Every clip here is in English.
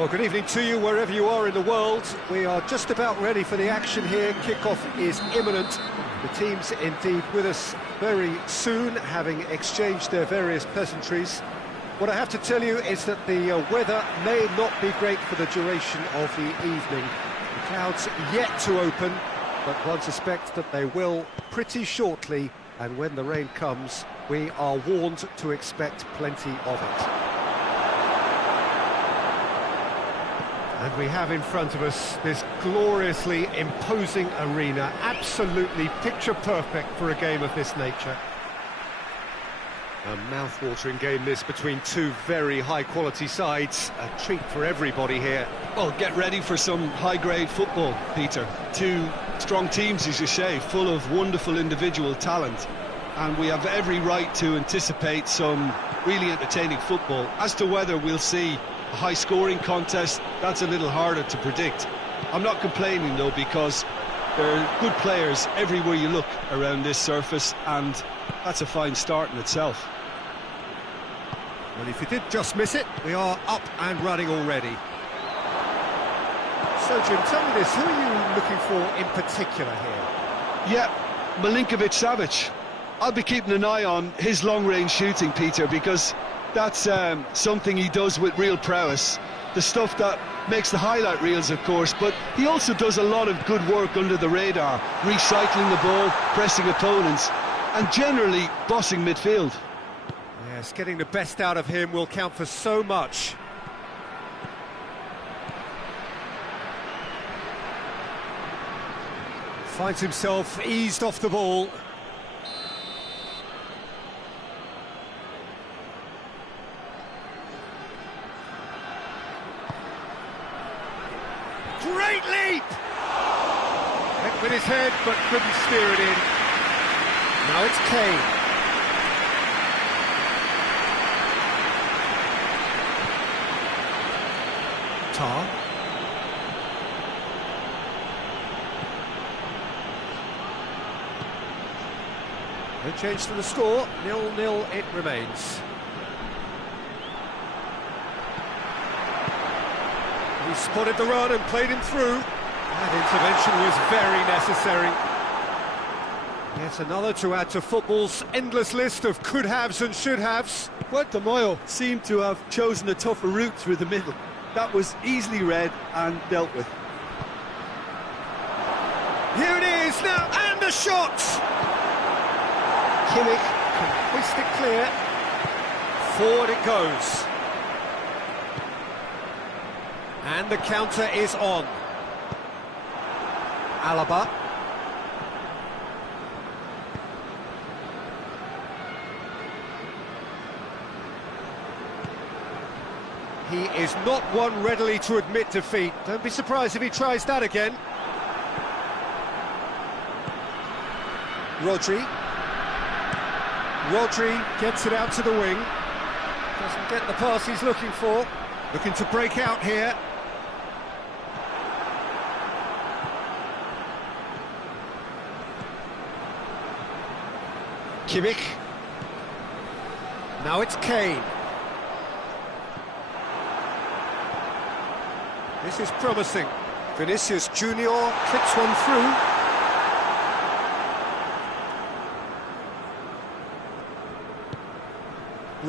Well, good evening to you wherever you are in the world. We are just about ready for the action here. Kickoff is imminent. The teams indeed with us very soon, having exchanged their various pleasantries. What I have to tell you is that the weather may not be great for the duration of the evening. The clouds yet to open, but one suspects that they will pretty shortly, and when the rain comes, we are warned to expect plenty of it. And we have in front of us this gloriously imposing arena, absolutely picture-perfect for a game of this nature. A mouth-watering game this between two very high-quality sides. A treat for everybody here. Well, get ready for some high-grade football, Peter. Two strong teams, as you say, full of wonderful individual talent. And we have every right to anticipate some really entertaining football. As to whether we'll see a high-scoring contest, that's a little harder to predict. I'm not complaining, though, because there are good players everywhere you look around this surface, and that's a fine start in itself. Well, if you did just miss it, we are up and running already. So, Jim, tell me this, who are you looking for in particular here? Yeah, Milinkovic-Savic. I'll be keeping an eye on his long-range shooting, Peter, because that's something he does with real prowess. The stuff that makes the highlight reels, of course, but he also does a lot of good work under the radar, recycling the ball, pressing opponents, and generally bossing midfield. Yes, getting the best out of him will count for so much. Finds himself eased off the ball. Great leap! Went with his head, but couldn't steer it in. Now it's Kane. Tar. No change to the score, 0-0 it remains. He spotted the run and played him through. That intervention was very necessary. Yet another to add to football's endless list of could-haves and should-haves. Puerto Moyo seemed to have chosen a tougher route through the middle. That was easily read and dealt with. Here it is now, and the shot! Kimmich can hoist it clear. Forward it goes. And the counter is on. Alaba. He is not one readily to admit defeat. Don't be surprised if he tries that again. Rodri. Rodri gets it out to the wing. Doesn't get the pass he's looking for. Looking to break out here. Kimmich. Now it's Kane. This is promising. Vinicius Junior clips one through.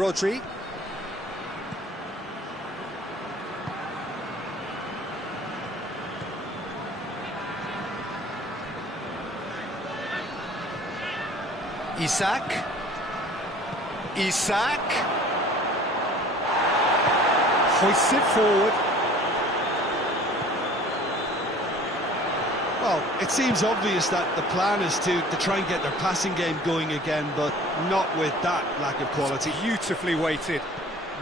Rodri. Isak. Hoists it forward. Well, it seems obvious that the plan is to try and get their passing game going again, but not with that lack of quality. It's beautifully weighted.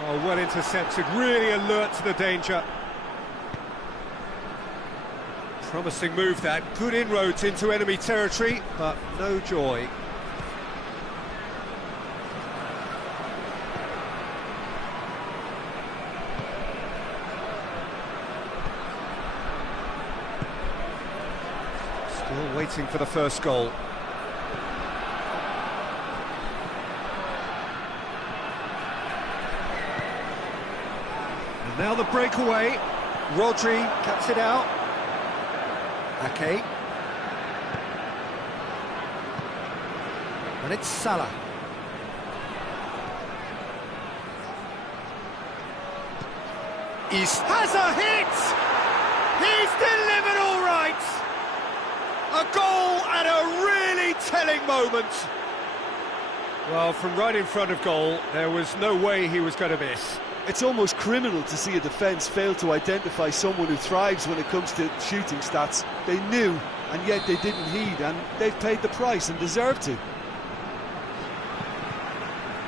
Oh, well intercepted, really alert to the danger. Promising move that, good inroads into enemy territory, but no joy. Still waiting for the first goal. And now the breakaway. Rodri cuts it out. Ake. And it's Salah. Has a hit! He's delivered all right! A goal at a really telling moment. Well, from right in front of goal, there was no way he was going to miss. It's almost criminal to see a defence fail to identify someone who thrives when it comes to shooting stats. They knew, and yet they didn't heed, and they've paid the price and deserve to.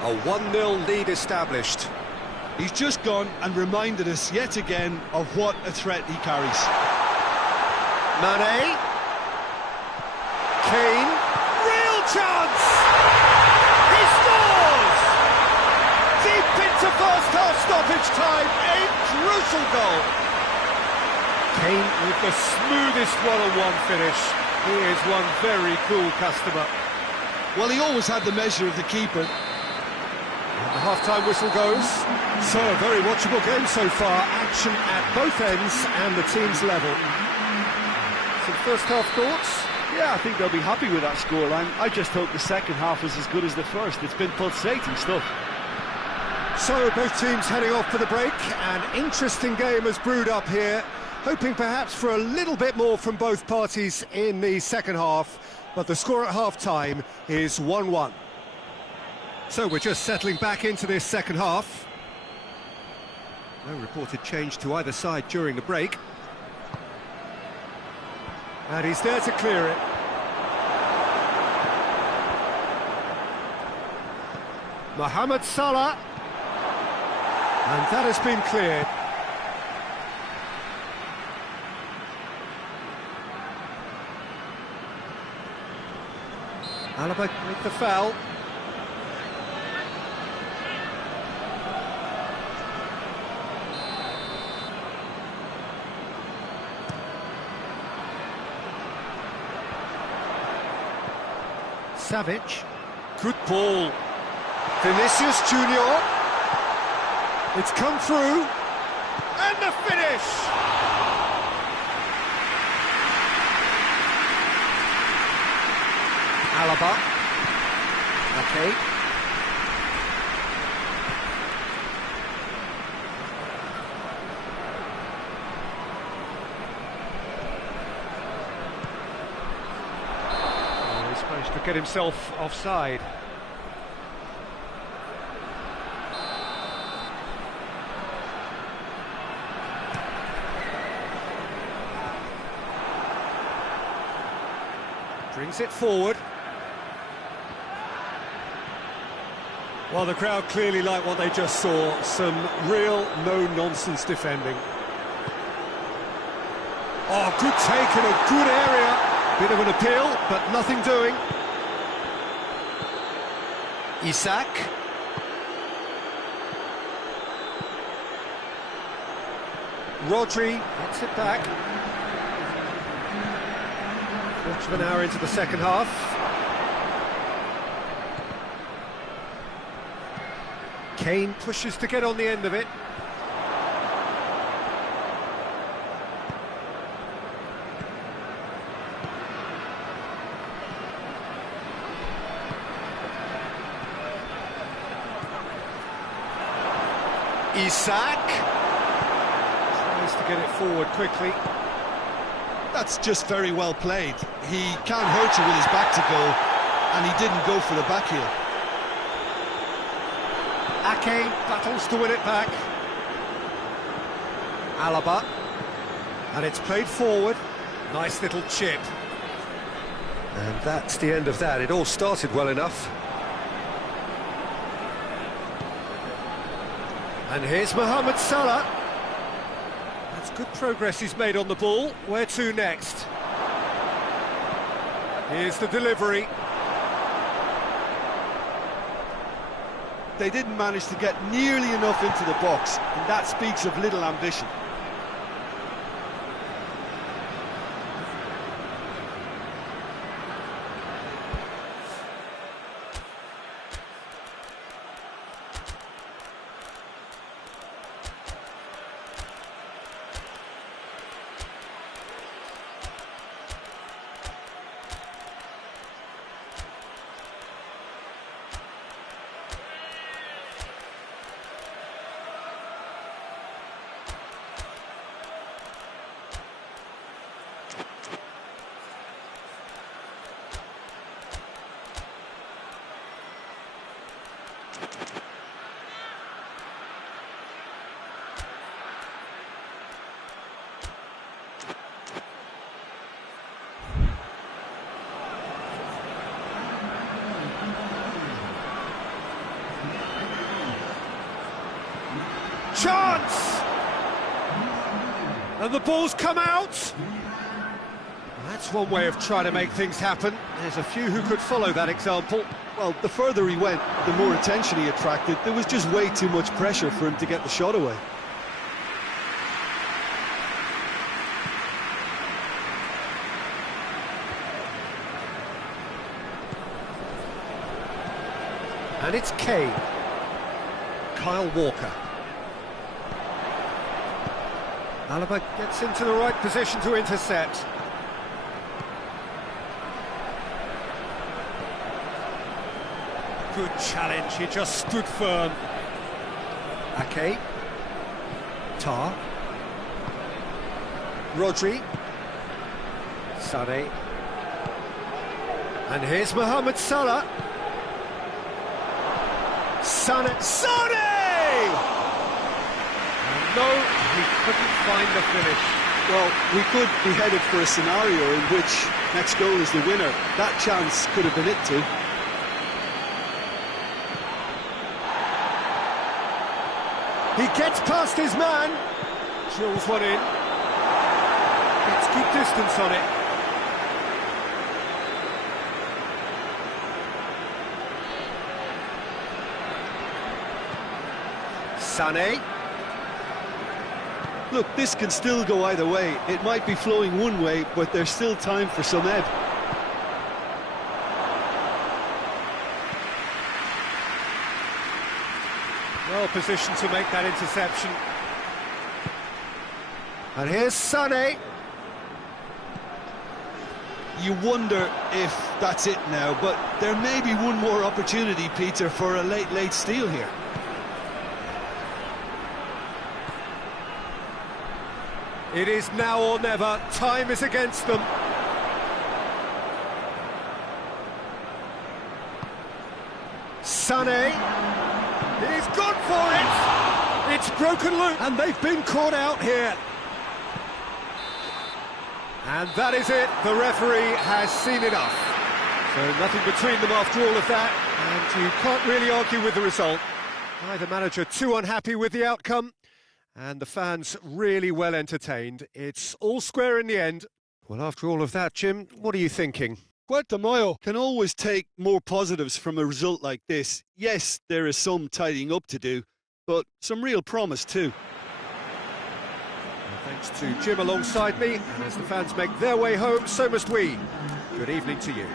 A 1-0 lead established. He's just gone and reminded us yet again of what a threat he carries. Mane. Kane. Real chance! He scores! Deep into first-half stoppage time, a crucial goal. Kane with the smoothest one-on-one finish. He is one very cool customer. Well, he always had the measure of the keeper. And the half-time whistle goes. So, a very watchable game so far. Action at both ends and the team's level. Some first-half thoughts? Yeah, I think they'll be happy with that scoreline. I just hope the second half was as good as the first. It's been pulsating stuff. So, both teams heading off for the break. An interesting game has brewed up here. Hoping perhaps for a little bit more from both parties in the second half. But the score at half-time is 1-1. So we're just settling back into this second half. No reported change to either side during the break. And he's there to clear it. Mohamed Salah. And that has been cleared. Alaba with the foul. Savage, good ball. Vinicius Junior. It's come through. And the finish! Alaba. Okay. To get himself offside. Brings it forward. Well, the crowd clearly like what they just saw. Some real no-nonsense defending. Oh, good take in a good area. Bit of an appeal, but nothing doing. Isak. Rodri gets it back. Quarter of an hour into the second half. Kane pushes to get on the end of it. Isak tries to get it forward quickly. That's just very well played. He can't hurt you with his back to goal, and he didn't go for the back heel. Ake battles to win it back. Alaba, and it's played forward. Nice little chip. And that's the end of that. It all started well enough. And here's Mohamed Salah. That's good progress he's made on the ball. Where to next? Here's the delivery. They didn't manage to get nearly enough into the box, and that speaks of little ambition. Chance! And the ball's come out. That's one way of trying to make things happen. There's a few who could follow that example. Well, the further he went, the more attention he attracted. There was just way too much pressure for him to get the shot away. And it's Kane. Kyle Walker. Alaba gets into the right position to intercept. Good challenge, he just stood firm. Ake. Tar. Rodri. Sané. And here's Mohamed Salah. Sané! No, he couldn't find the finish. Well, we could be headed for a scenario in which next goal is the winner. That chance could have been it too. He gets past his man. Drills one in. Gets good distance on it. Sané. Look, this can still go either way. It might be flowing one way, but there's still time for some ebb. Well positioned to make that interception. And here's Sané. You wonder if that's it now, but there may be one more opportunity, Peter, for a late steal here. It is now or never. Time is against them. Sané. He's gone for it. It's broken loose, and they've been caught out here. And that is it. The referee has seen enough. So nothing between them after all of that, and you can't really argue with the result. Neither manager too unhappy with the outcome, and the fans really well entertained. It's all square in the end. Well, after all of that, Jim, what are you thinking? Guatemala can always take more positives from a result like this. Yes, there is some tidying up to do, but some real promise too. Well, thanks to Jim alongside me, and as the fans make their way home, so must we. Good evening to you.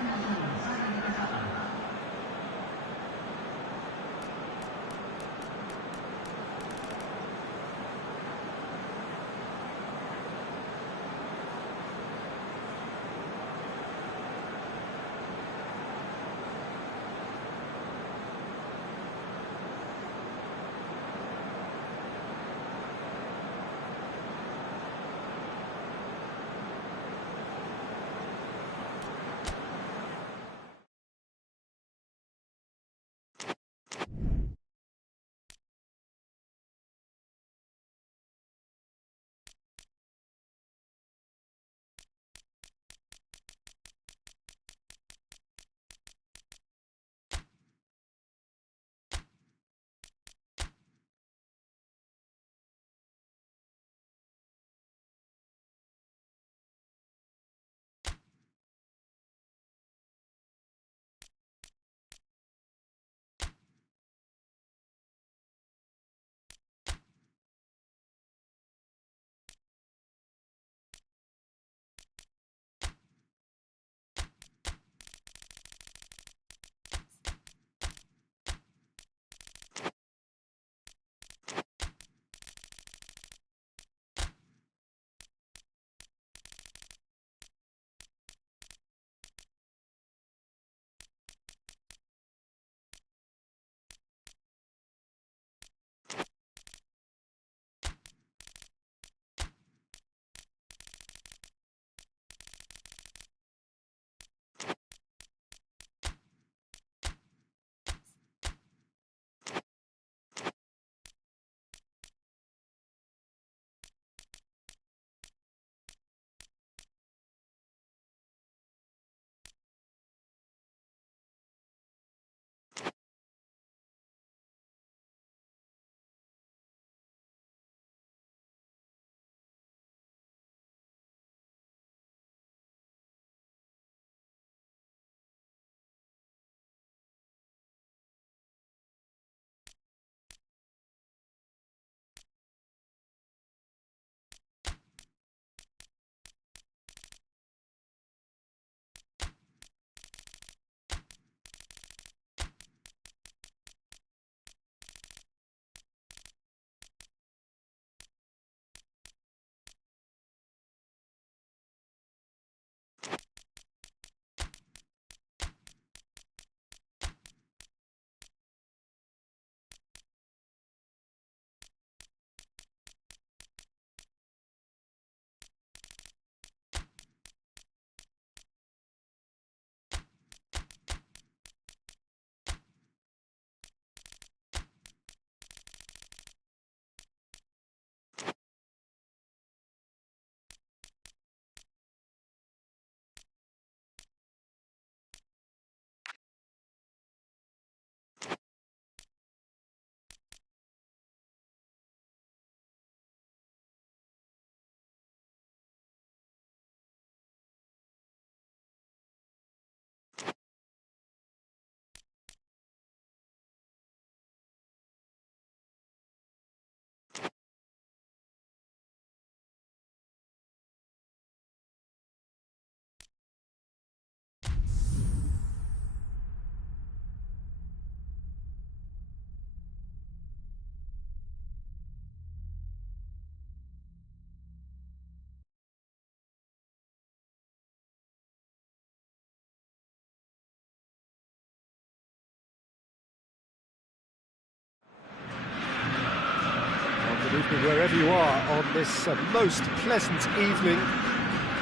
Wherever you are on this most pleasant evening,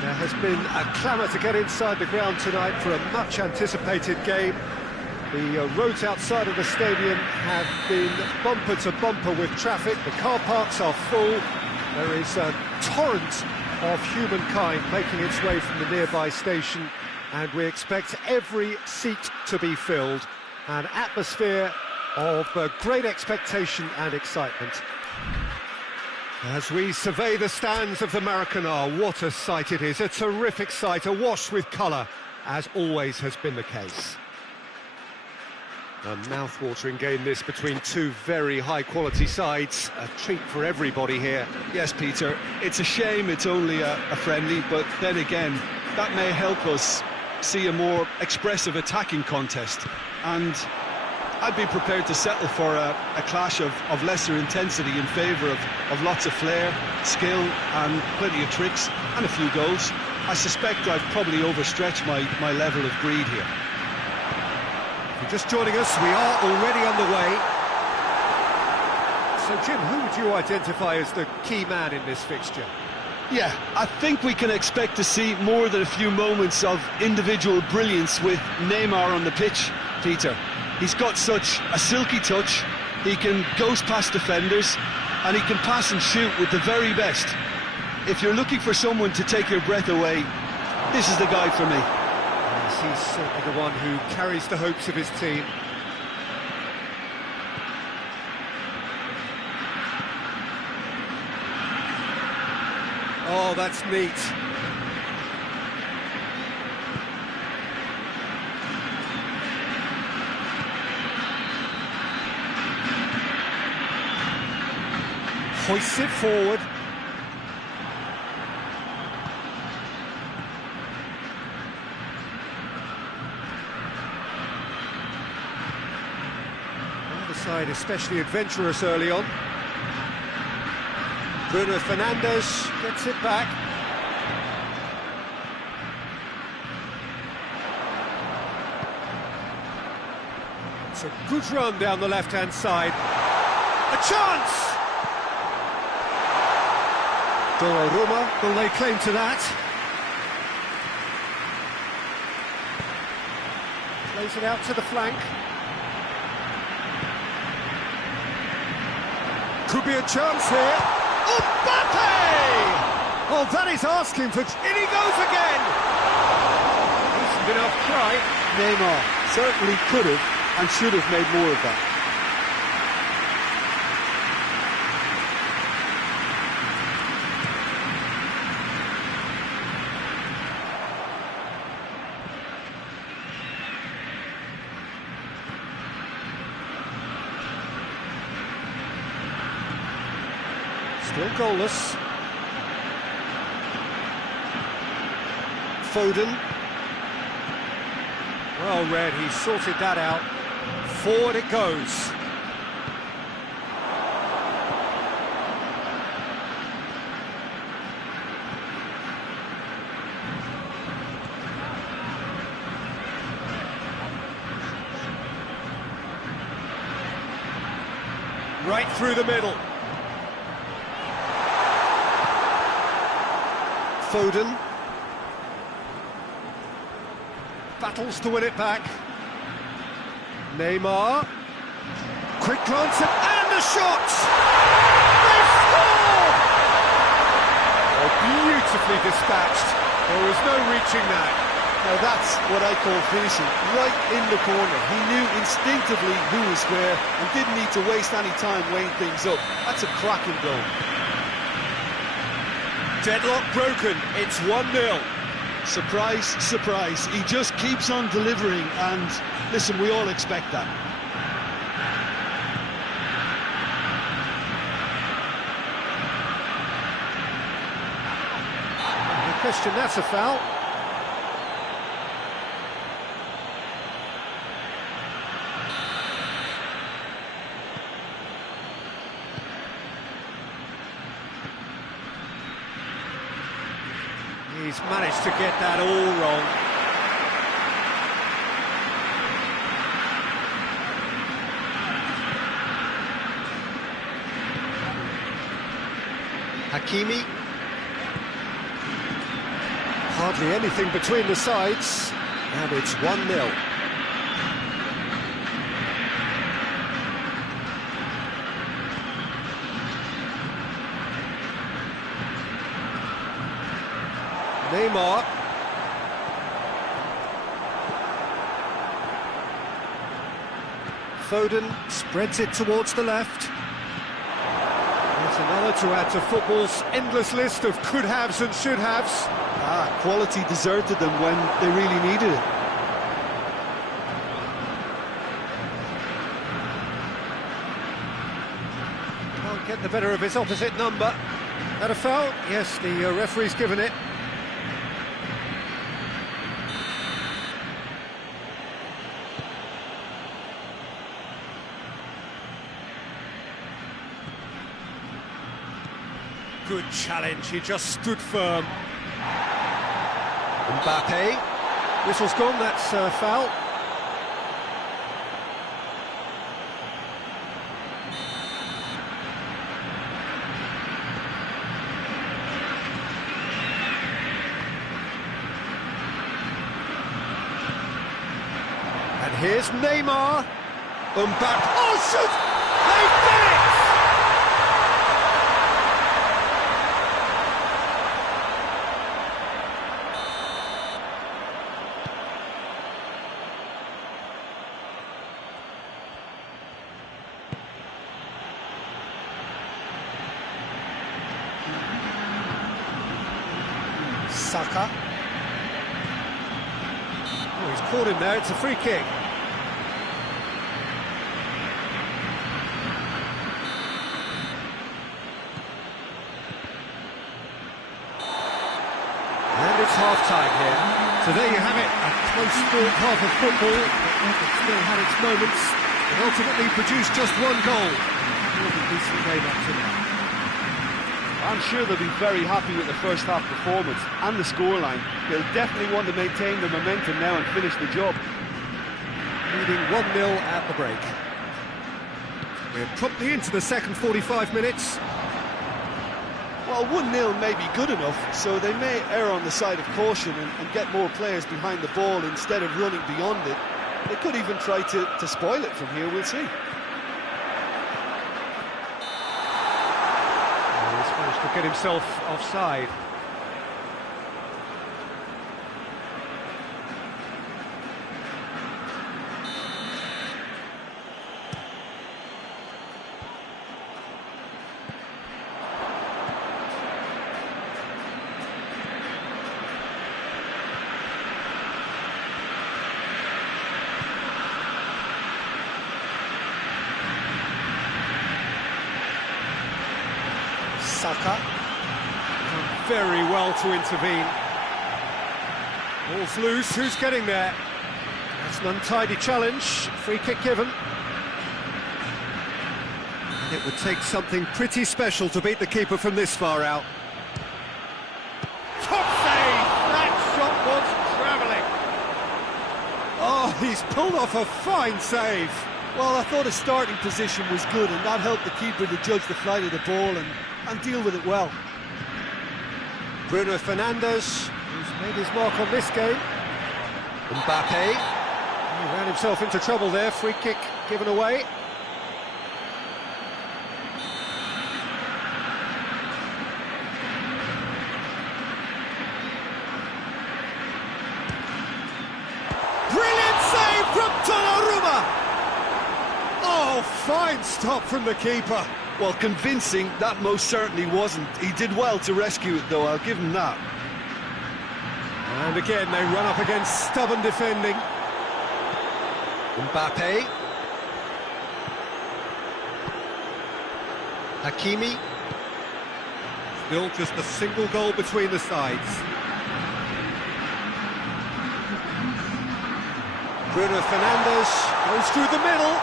there has been a clamour to get inside the ground tonight for a much-anticipated game. The roads outside of the stadium have been bumper to bumper with traffic. The car parks are full. There is a torrent of humankind making its way from the nearby station, and we expect every seat to be filled. An atmosphere of great expectation and excitement. As we survey the stands of the Maracanã, what a sight it is, a terrific sight, awash with colour, as always has been the case. A mouth-watering game this between two very high-quality sides, a treat for everybody here. Yes, Peter, it's a shame it's only a friendly, but then again, that may help us see a more expressive attacking contest, and I'd be prepared to settle for a clash of lesser intensity in favour of lots of flair, skill and plenty of tricks and a few goals. I suspect I've probably overstretched my level of greed here. If you're just joining us, we are already underway. So Jim, who would you identify as the key man in this fixture? Yeah, I think we can expect to see more than a few moments of individual brilliance with Neymar on the pitch, Peter. He's got such a silky touch, he can ghost past defenders, and he can pass and shoot with the very best. If you're looking for someone to take your breath away, this is the guy for me. Yes, he's certainly the one who carries the hopes of his team. Oh, that's neat. Hoists it forward. The other side especially adventurous early on. Bruno Fernandes gets it back. It's a good run down the left-hand side. A chance! Donnarumma will lay claim to that. Plays it out to the flank. Could be a chance here. Mbappe! Oh, that is asking for... In he goes again! Decent enough try. Neymar certainly could have and should have made more of that. Still goalless. Foden. Well read, he sorted that out. Forward it goes. Right through the middle. Foden battles to win it back. Neymar, quick glance and the shot! They score! Oh, beautifully dispatched. There was no reaching that. Now that's what I call finishing, right in the corner. He knew instinctively who was where and didn't need to waste any time weighing things up. That's a cracking goal. Deadlock broken, it's 1-0. Surprise, surprise, he just keeps on delivering, and listen, we all expect that. No question, that's a foul. He's managed to get that all wrong. Hakimi. Hardly anything between the sides, and it's 1-0. Neymar. Foden spreads it towards the left. There's another to add to football's endless list of could-haves and should-haves. Quality deserted them when they really needed it. Can't get the better of his opposite number. Had a foul? Yes, the referee's given it. Good challenge, he just stood firm. Mbappe. Whistle's gone, that's a foul. And here's Neymar. Mbappe. Oh, shoot! They did it! Saka. Oh, he's caught him there, it's a free kick. And it's half-time here. So there you have it, a close-fought half of football. It still had its moments, but ultimately produced just one goal. More than a decent game up to now. I'm sure they'll be very happy with the first half performance and the scoreline. They'll definitely want to maintain the momentum now and finish the job. Leading 1-0 at the break. We're promptly into the second 45 minutes. Well, 1-0 may be good enough, so they may err on the side of caution and get more players behind the ball instead of running beyond it. They could even try to spoil it from here, we'll see. To get himself offside. Saka. Done very well to intervene. Ball's loose, who's getting there? That's an untidy challenge, free kick given. And it would take something pretty special to beat the keeper from this far out. Top save! That shot was travelling. Oh, he's pulled off a fine save. Well, I thought his starting position was good, and that helped the keeper to judge the flight of the ball and deal with it well. Bruno Fernandes, who's made his mark on this game. Mbappe. He ran himself into trouble there, free kick given away. Brilliant save from Donnarumma! Oh, fine stop from the keeper. Well, convincing, that most certainly wasn't. He did well to rescue it, though, I'll give him that. And again, they run up against stubborn defending. Mbappe. Hakimi. Still just a single goal between the sides. Bruno Fernandes goes through the middle.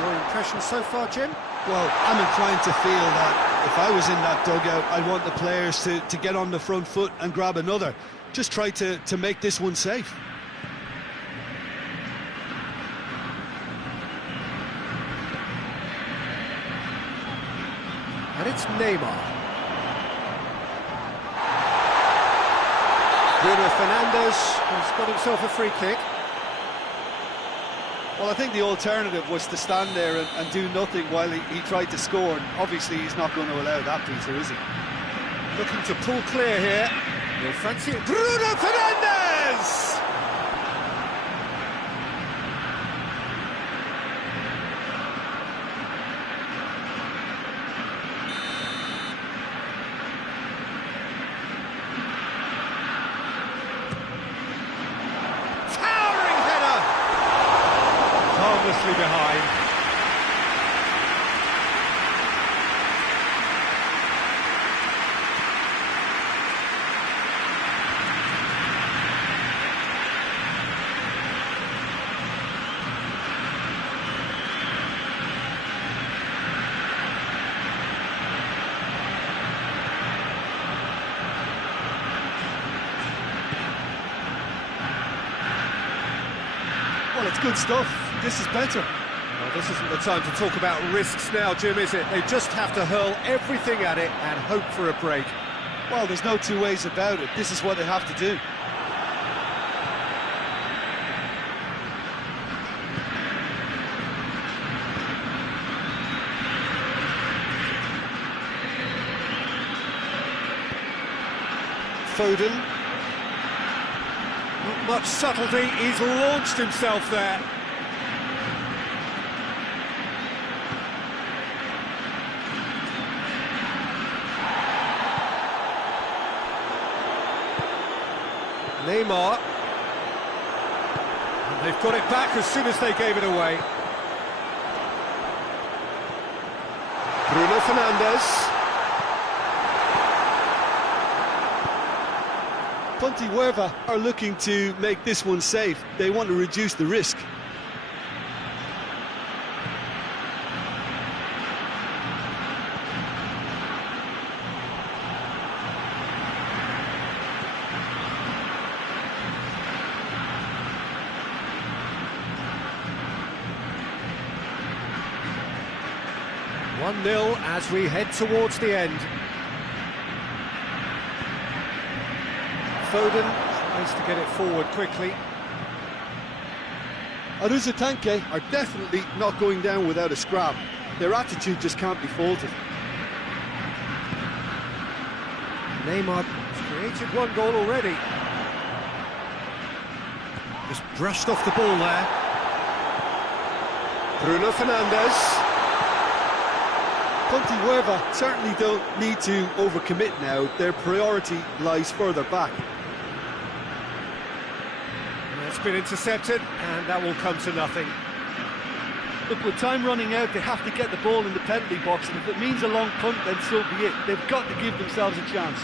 Your impression so far, Jim? Well, I'm inclined to feel that if I was in that dugout, I'd want the players to get on the front foot and grab another. Just try to make this one safe. And it's Neymar. Bruno Fernandes has got himself a free kick. Well, I think the alternative was to stand there and do nothing while he tried to score. And obviously, he's not going to allow that, Peter, is he? Looking to pull clear here. You'll fancy it. Bruno Fernandes! Behind. Well, it's good stuff. This is better. Well, this isn't the time to talk about risks now, Jim, is it? They just have to hurl everything at it and hope for a break. Well, there's no two ways about it. This is what they have to do. Foden. Not much subtlety, he's launched himself there. Neymar. And they've got it back as soon as they gave it away. Bruno Fernandes. Pontevedra are looking to make this one safe. They want to reduce the risk. One-nil as we head towards the end. Foden tries to get it forward quickly. Aruzatanke are definitely not going down without a scrap. Their attitude just can't be faulted. Neymar has created one goal already. Just brushed off the ball there. Bruno Fernandes. Pontevedra certainly don't need to overcommit now. Their priority lies further back. It's been intercepted, and that will come to nothing. Look, with time running out, they have to get the ball in the penalty box, and if it means a long punt, then so be it. They've got to give themselves a chance.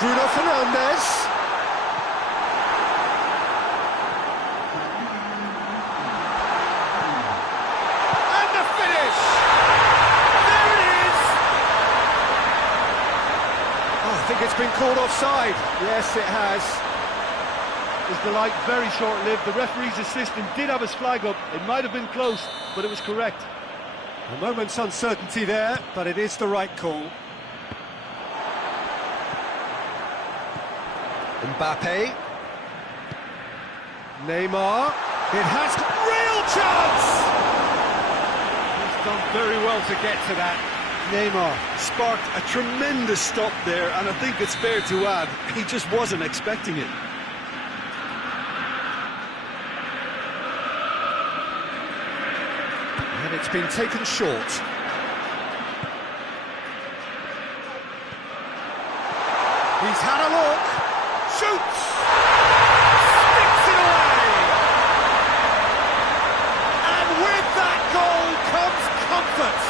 Bruno Fernandes. I think it's been called offside. Yes, it has. Is the light very short-lived? The referee's assistant did have his flag up. It might have been close, but it was correct. A moment's uncertainty there, but it is the right call. Mbappe. Neymar. It has real chance! He's done very well to get to that. Neymar sparked a tremendous stop there, and I think it's fair to add, he just wasn't expecting it. And it's been taken short. He's had a look. Shoots! Sticks it away! And with that goal comes comfort.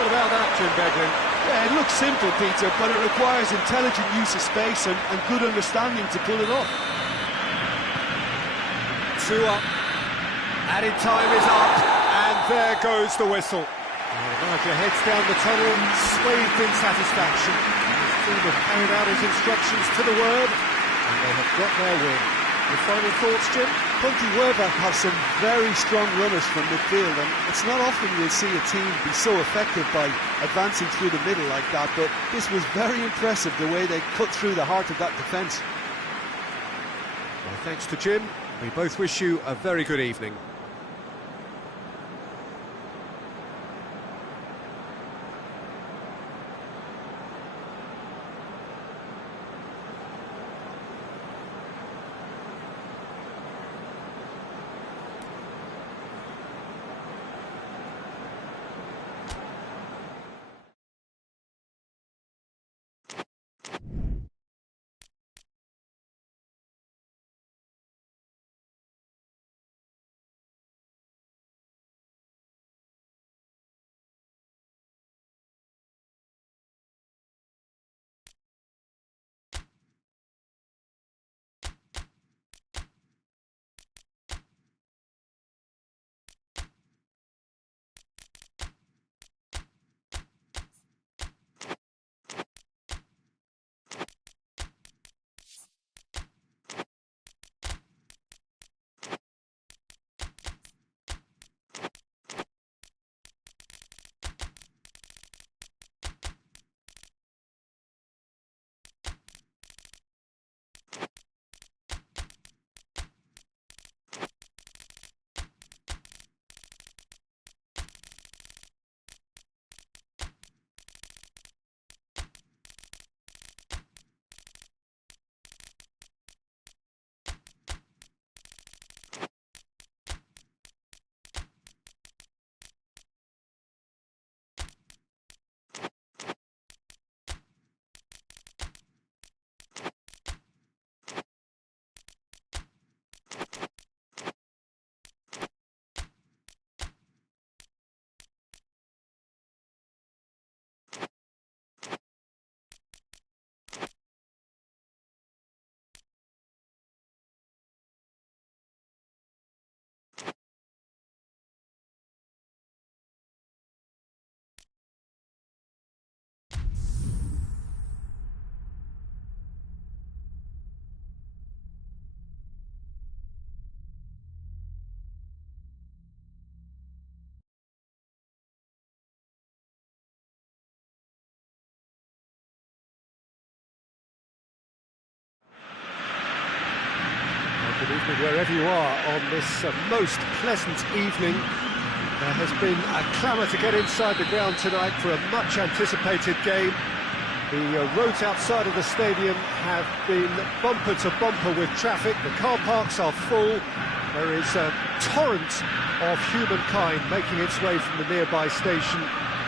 What about that, Jim Beglin? Yeah, it looks simple, Peter, but it requires intelligent use of space and good understanding to pull it off. 2 up. Added time is up, and there goes the whistle. Roger heads down the tunnel, swathed in satisfaction. His team have carried out his instructions to the word, and they have got their win. Your final thoughts, Jim? Weber have some very strong runners from midfield, and it's not often you'll see a team be so effective by advancing through the middle like that, but this was very impressive, the way they cut through the heart of that defence. Well, thanks to Jim. We both wish you a very good evening. Good evening wherever you are on this most pleasant evening. There has been a clamour to get inside the ground tonight for a much anticipated game. The roads outside of the stadium have been bumper to bumper with traffic. The car parks are full. There is a torrent of humankind making its way from the nearby station,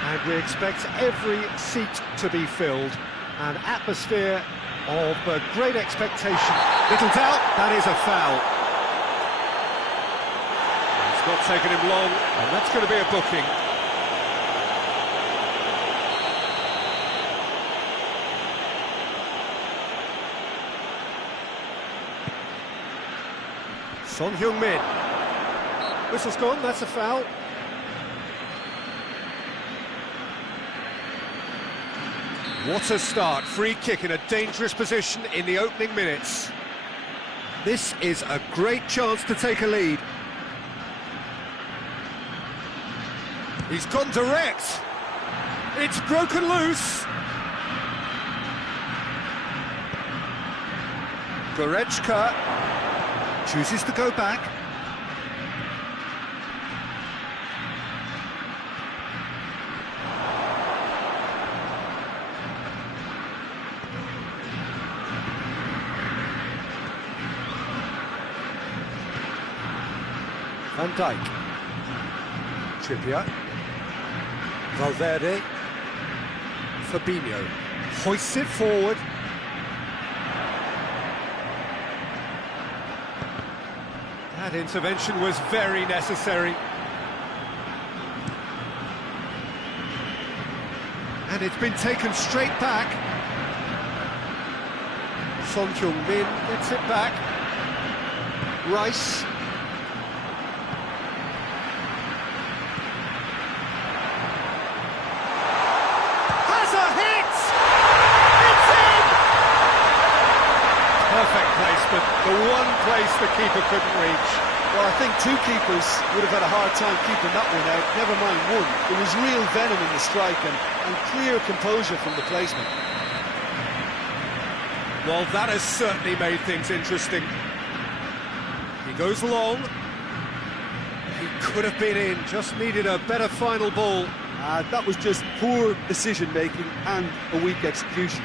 and we expect every seat to be filled. An atmosphere of great expectation. Little doubt, that is a foul. It's not taken him long, and that's going to be a booking. Son Heung-min. Whistle's gone, that's a foul. What a start, free kick in a dangerous position in the opening minutes. This is a great chance to take a lead. He's gone direct. It's broken loose. Goretzka chooses to go back. Van Dijk, Trippier, Valverde, Fabinho, hoists it forward. That intervention was very necessary. And it's been taken straight back. Son Heung-min gets it back. Rice. Perfect place placement, the one place the keeper couldn't reach. Well, I think two keepers would have had a hard time keeping that one out, never mind one. There was real venom in the strike and clear composure from the placement. Well, that has certainly made things interesting. He goes long. He could have been in, just needed a better final ball. That was just poor decision-making and a weak execution.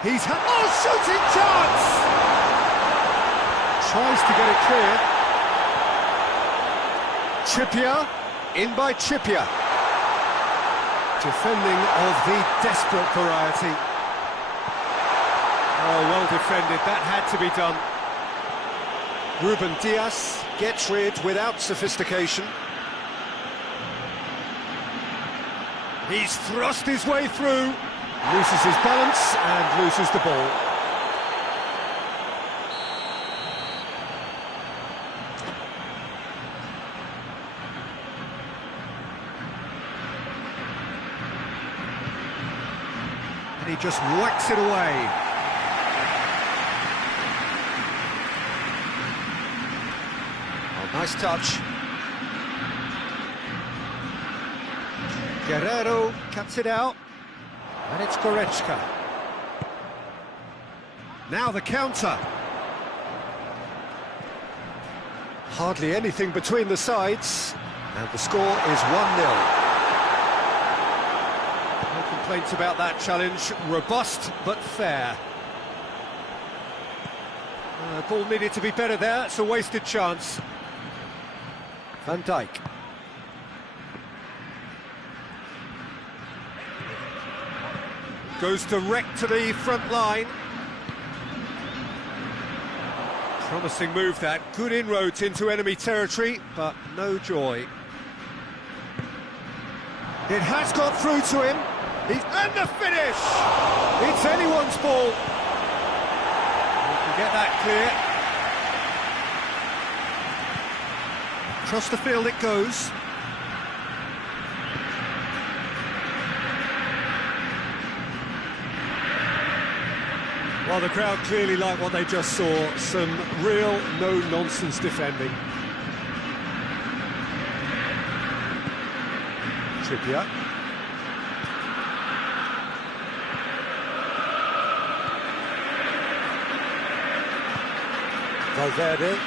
He's had... Oh, shooting chance! Tries to get it clear. Trippier, in by Trippier. Defending of the desperate variety. Oh, well defended, that had to be done. Ruben Dias gets rid without sophistication. He's thrust his way through. Loses his balance and loses the ball. And he just whacks it away. Oh, nice touch. Guerrero cuts it out. And it's Goretzka. Now the counter. Hardly anything between the sides. And the score is 1-0. No complaints about that challenge. Robust, but fair. Ball needed to be better there. It's a wasted chance. Van Dijk. Goes direct to the front line. Promising move that. Good inroads into enemy territory, but no joy. It has got through to him. And the finish! It's anyone's ball. We can get that clear. Across the field it goes. Well, the crowd clearly like what they just saw. Some real no-nonsense defending. Trippier. Valverde.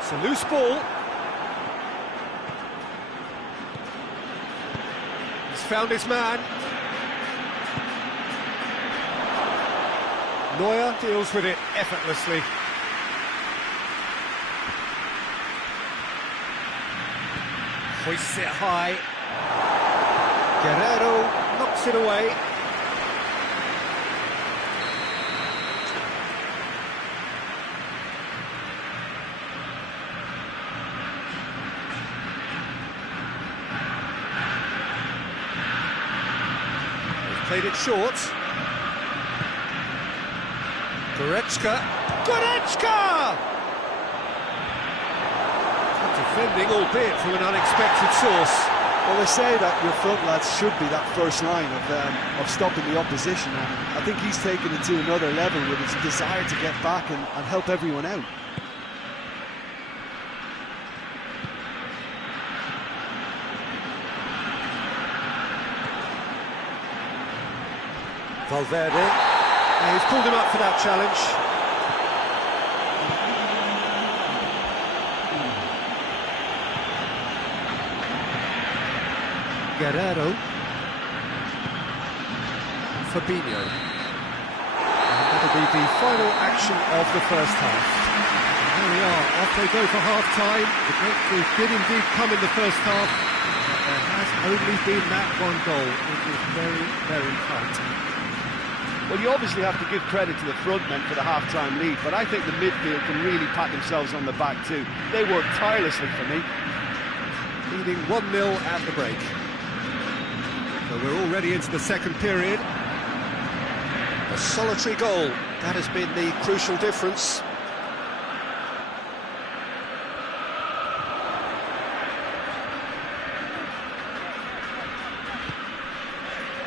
It's a loose ball. He's found his man. Neuer deals with it effortlessly. Hoists it high. Guerrero knocks it away. Played it short. Goretzka. Goretzka! Defending, albeit from an unexpected source. Well, they say that your front lads should be that first line of stopping the opposition, and I think he's taken it to another level with his desire to get back and help everyone out. Valverde. Yeah, he's pulled him up for that challenge. Guerrero. Fabinho. And that'll be the final action of the first half. And there we are, off they go for half-time. The breakthrough did indeed come in the first half, but there has only been that one goal. It is very, very tight. Well, you obviously have to give credit to the front men for the half-time lead, but I think the midfield can really pat themselves on the back too. They worked tirelessly for me. Leading 1-0 at the break. So we're already into the second period. A solitary goal, that has been the crucial difference.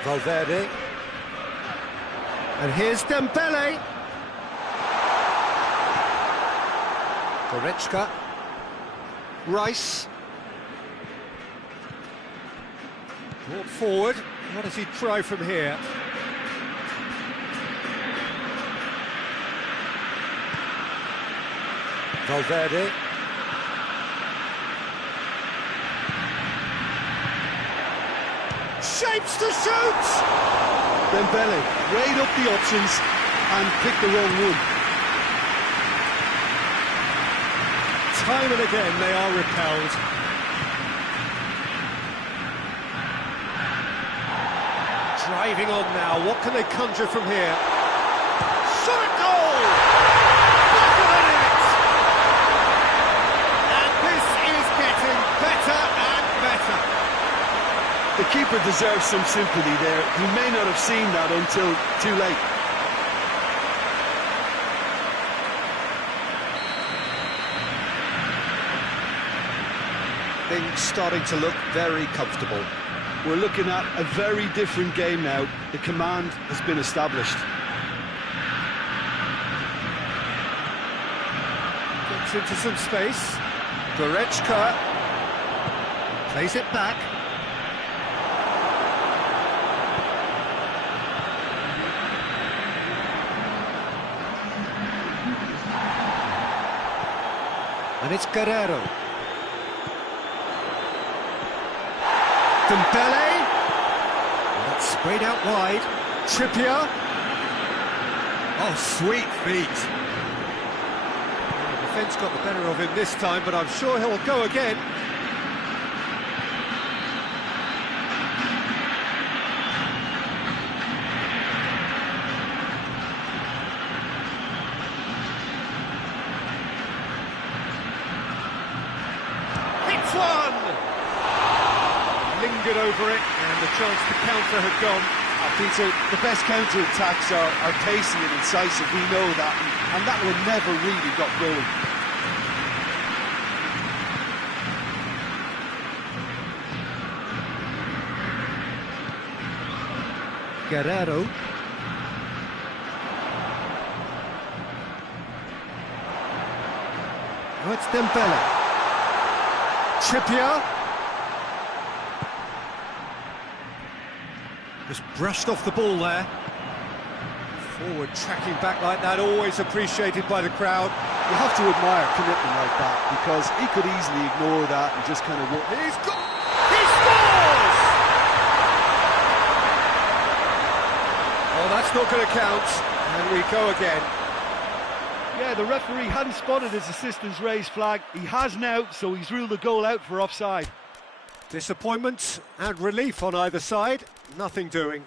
Valverde. And here's Dembele. Goretzka. Rice. Brought forward. What does he try from here? Valverde. Shapes to shoot! Dembele weighed up the options and picked the wrong one. Time and again they are repelled. Driving on now, what can they conjure from here? Shot at goal! Back of the net! And this is getting better and better. The keeper deserves some sympathy there. He may not have seen that until too late. Things starting to look very comfortable. We're looking at a very different game now. The command has been established. Gets into some space. Goretzka plays it back. And it's Guerrero. Dembele. That's sprayed out wide. Trippier. Oh, sweet feet. The defence got the better of him this time, but I'm sure he'll go again. Hits one! Lingered over it, and the chance to counter had gone. Peter, the best counter-attacks are pacey and incisive, we know that, and that one never really got going. Guerrero. Oh, it's Dembele. Trippier. Just brushed off the ball there. Forward tracking back like that, always appreciated by the crowd. You have to admire commitment like that, because he could easily ignore that and just kind of walk. He scores! Oh, that's not going to count. And we go again. Yeah, the referee hadn't spotted his assistant's raised flag. He has now, so he's ruled the goal out for offside. Disappointment and relief on either side. Nothing doing.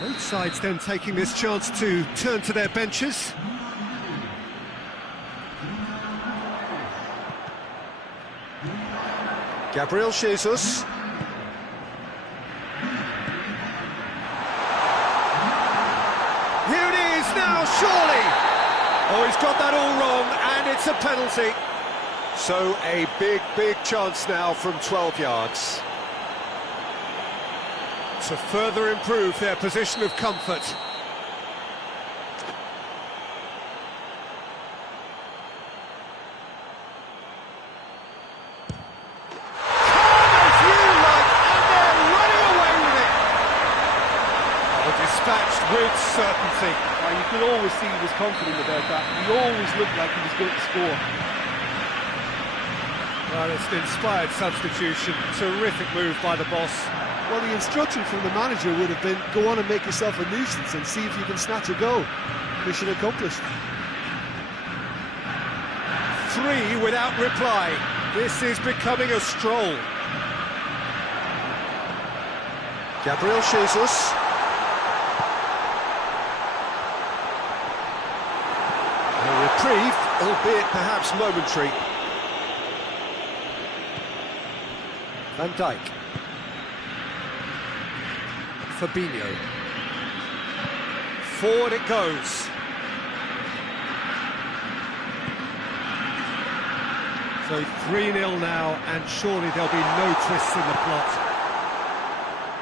Both sides then taking this chance to turn to their benches. Gabriel Jesus. Here it is now, surely! Oh, he's got that all wrong, and it's a penalty. So a big, big chance now from 12 yards. To further improve their position of comfort. Dispatched with certainty. You could always see he was confident about that. He always looked like he was going to score. Well, it's an inspired substitution. Terrific move by the boss. Well, the instruction from the manager would have been, go on and make yourself a nuisance and see if you can snatch a goal. Mission accomplished. 3 without reply. This is becoming a stroll. Gabriel Jesus. A reprieve, albeit perhaps momentary. Van Dijk. Fabinho. Forward it goes. So 3-0 now, and surely there'll be no twists in the plot.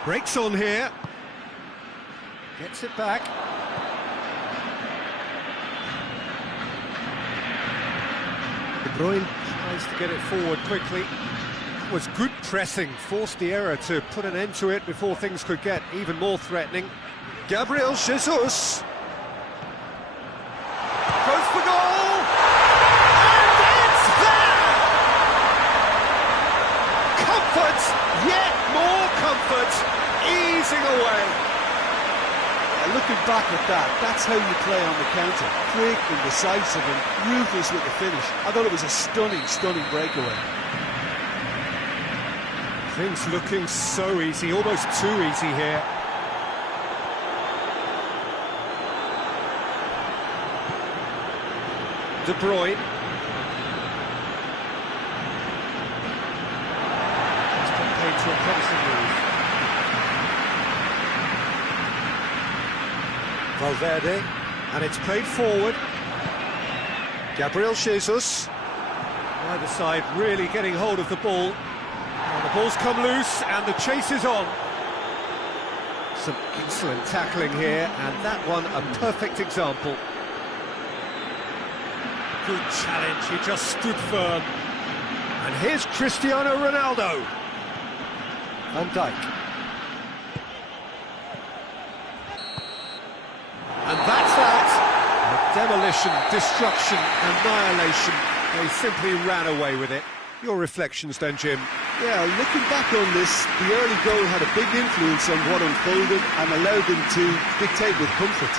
Breaks on here. Gets it back. De Bruyne tries to get it forward quickly. Was good pressing, forced the error to put an end to it before things could get even more threatening. Gabriel Jesus goes for goal, and it's there! Comfort, yet more comfort, easing away. Looking back at that, that's how you play on the counter. Quick and decisive and ruthless with the finish. I thought it was a stunning, stunning breakaway. Things looking so easy, almost too easy here. De Bruyne. It's been paid to a promising move. Valverde, and it's played forward. Gabriel Jesus. Either side really getting hold of the ball. And the ball's come loose, and the chase is on. Some excellent tackling here, and that one a perfect example. Good challenge, he just stood firm. And here's Cristiano Ronaldo. Van Dijk. And that's that. Demolition, destruction, annihilation. They simply ran away with it. Your reflections then, Jim? Yeah, looking back on this, the early goal had a big influence on what unfolded and allowed them to dictate with comfort.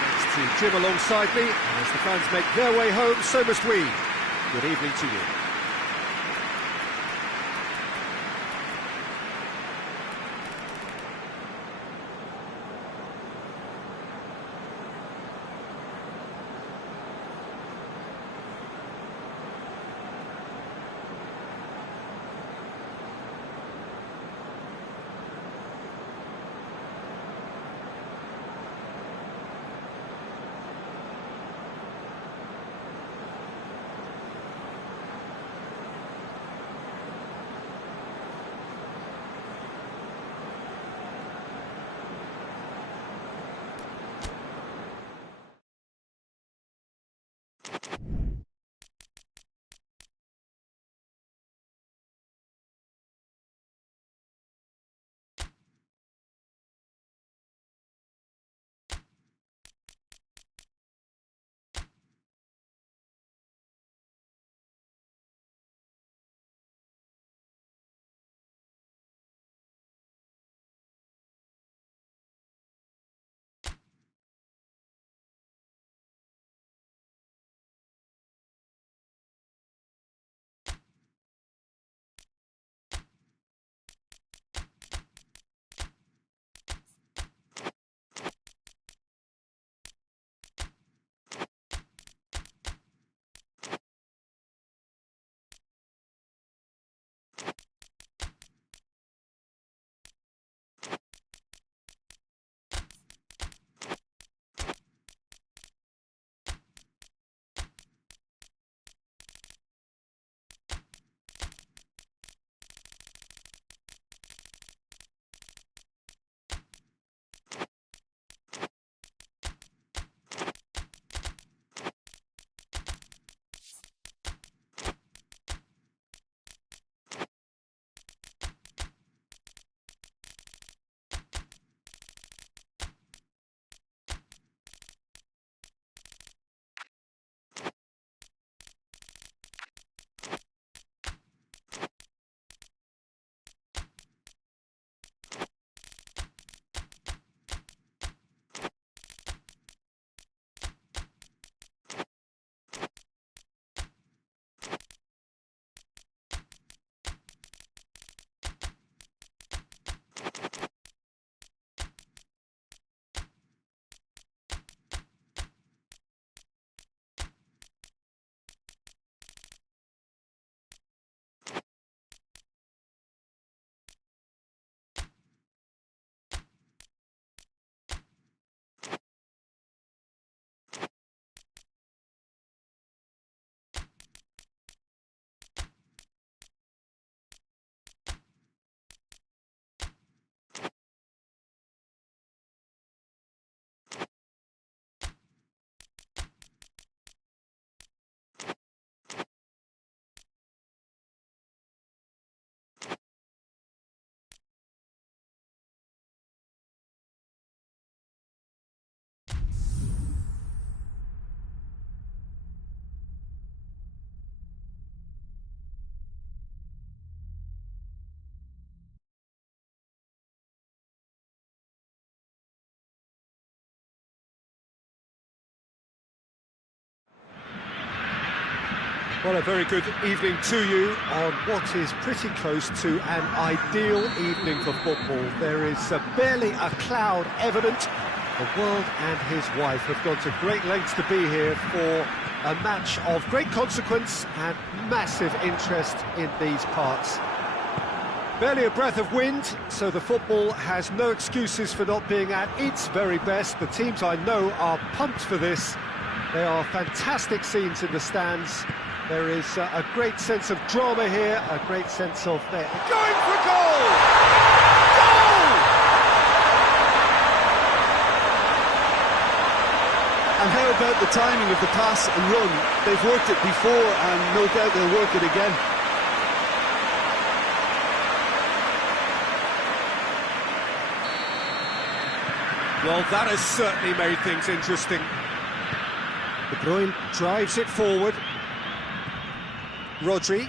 Thanks to Jim alongside me, and as the fans make their way home, so must we. Good evening to you. Well, a very good evening to you on what is pretty close to an ideal evening for football. There is barely a cloud evident. The world and his wife have gone to great lengths to be here for a match of great consequence and massive interest in these parts. Barely a breath of wind, so the football has no excuses for not being at its very best. The teams I know are pumped for this. They are fantastic scenes in the stands. There is a great sense of drama here, a great sense of going for goal! Goal! And how about the timing of the pass and run? They've worked it before and no doubt they'll work it again. Well, that has certainly made things interesting. De Bruyne drives it forward. Rodri.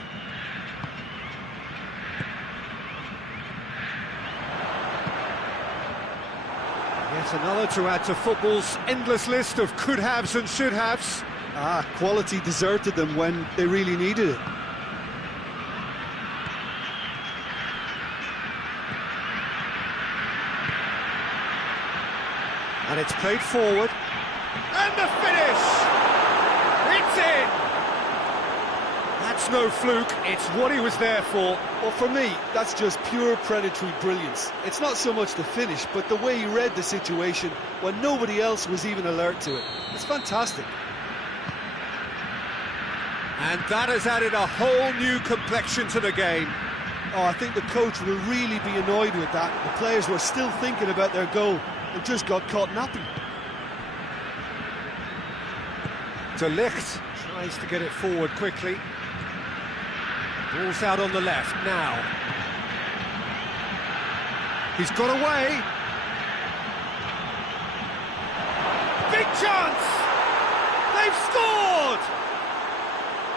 Yet another to add to football's endless list of could-haves and should-haves. Quality deserted them when they really needed it. And it's played forward. And the finish! It's in! That's no fluke, it's what he was there for. Well, for me, that's just pure predatory brilliance. It's not so much the finish, but the way he read the situation when nobody else was even alert to it. It's fantastic. And that has added a whole new complexion to the game. Oh, I think the coach will really be annoyed with that. The players were still thinking about their goal and just got caught napping. De Ligt tries to get it forward quickly. Ball's out on the left now. He's got away. Big chance! They've scored!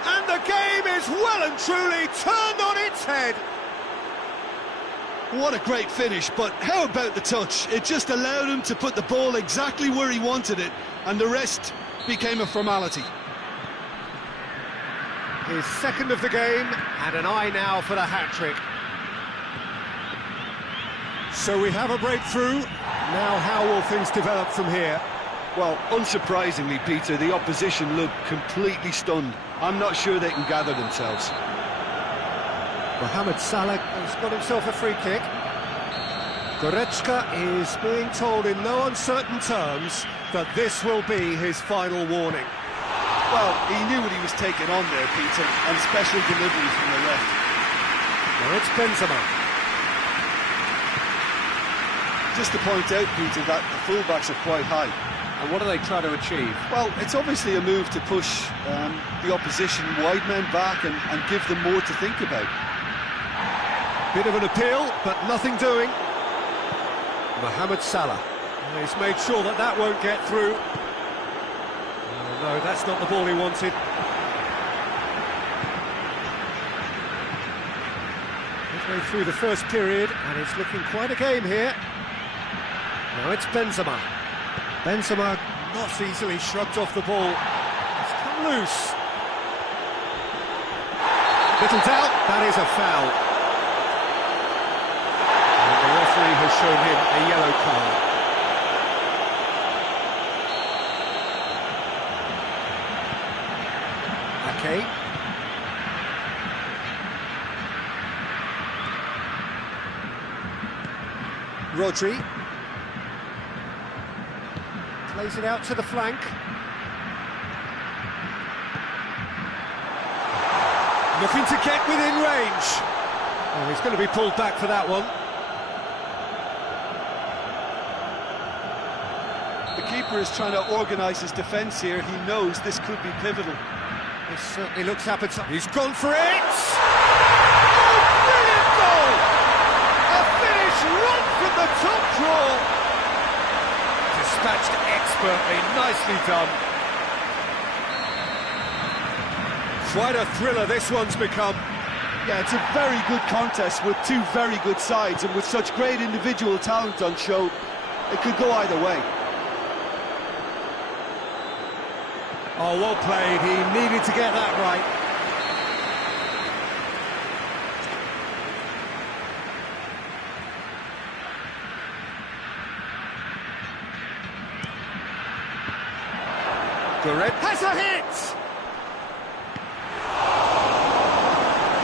And the game is well and truly turned on its head. What a great finish, but how about the touch? It just allowed him to put the ball exactly where he wanted it, and the rest became a formality. His second of the game, and an eye now for the hat-trick. So we have a breakthrough. Now how will things develop from here? Well, unsurprisingly, Peter, the opposition look completely stunned. I'm not sure they can gather themselves. Mohamed Salah has got himself a free kick. Goretzka is being told in no uncertain terms that this will be his final warning. Well, he knew what he was taking on there, Peter, and special delivery from the left. Now it's Benzema. Just to point out, Peter, that the fullbacks are quite high. And what do they try to achieve? Well, it's obviously a move to push the opposition wide men back and give them more to think about. Bit of an appeal, but nothing doing. Mohamed Salah. He's made sure that that won't get through. Oh, no, that's not the ball he wanted. Midway through the first period, and it's looking quite a game here. Now it's Benzema. Benzema not easily shrugged off the ball. It's come loose. Little doubt, that is a foul. And the referee has shown him a yellow card. Okay. Rodri. Plays it out to the flank. Looking to get within range. Oh, he's going to be pulled back for that one. The keeper is trying to organise his defence here. He knows this could be pivotal. This certainly looks appetizing. He's gone for it! Oh, brilliant goal! A finish right from the top draw. Dispatched expertly, nicely done. Quite a thriller this one's become. Yeah, it's a very good contest with two very good sides, and with such great individual talent on show, it could go either way. Oh, well played. He needed to get that right. Goret has a hit!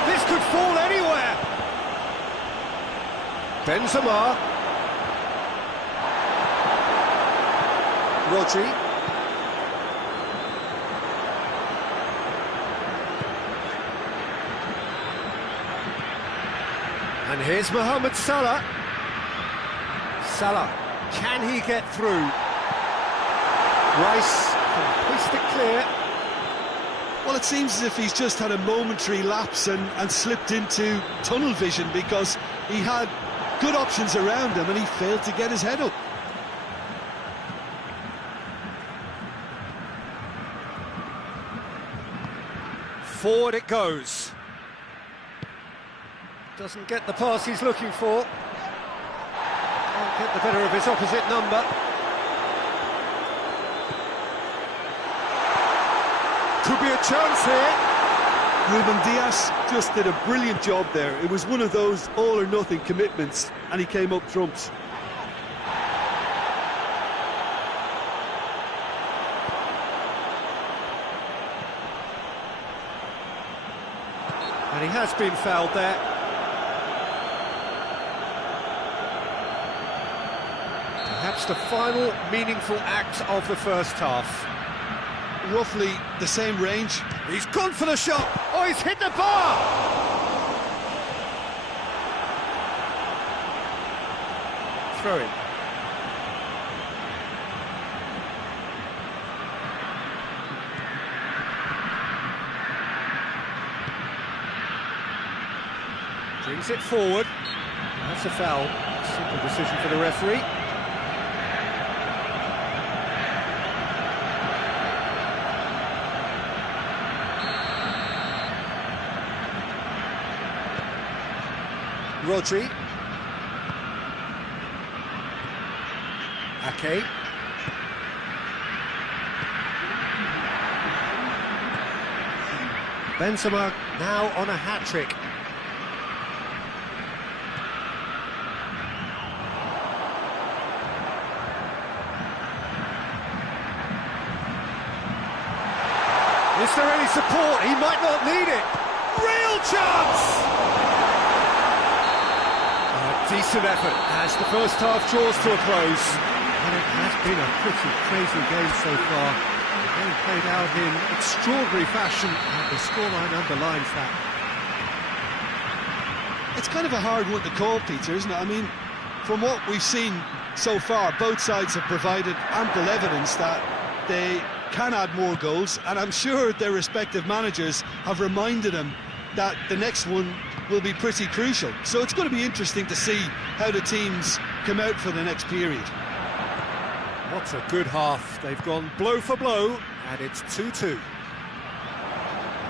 This could fall anywhere! Benzema. Rodri. And here's Mohamed Salah. Salah, can he get through? Rice can hoist it clear. Well, it seems as if he's just had a momentary lapse and slipped into tunnel vision, because he had good options around him and he failed to get his head up. Forward it goes. Doesn't get the pass he's looking for. Can't get the better of his opposite number. Could be a chance here. Ruben Dias just did a brilliant job there. It was one of those all-or-nothing commitments, and he came up trumps. And he has been fouled there. Perhaps the final meaningful act of the first half. Roughly the same range. He's gone for the shot. Oh, he's hit the bar! Throw in. Brings it forward. That's a foul. Simple decision for the referee. Rodri. Ake. Benzema now on a hat-trick. Is there any support? He might not need it. Real chance! Decent effort as the first half draws to a close. And it has been a pretty crazy game so far. The game played out in extraordinary fashion, and the scoreline underlines that. It's kind of a hard one to call, Peter, isn't it? I mean, from what we've seen so far, both sides have provided ample evidence that they can add more goals, and I'm sure their respective managers have reminded them that the next one will be pretty crucial. So it's going to be interesting to see how the teams come out for the next period. What a good half. They've gone blow for blow, and it's 2-2.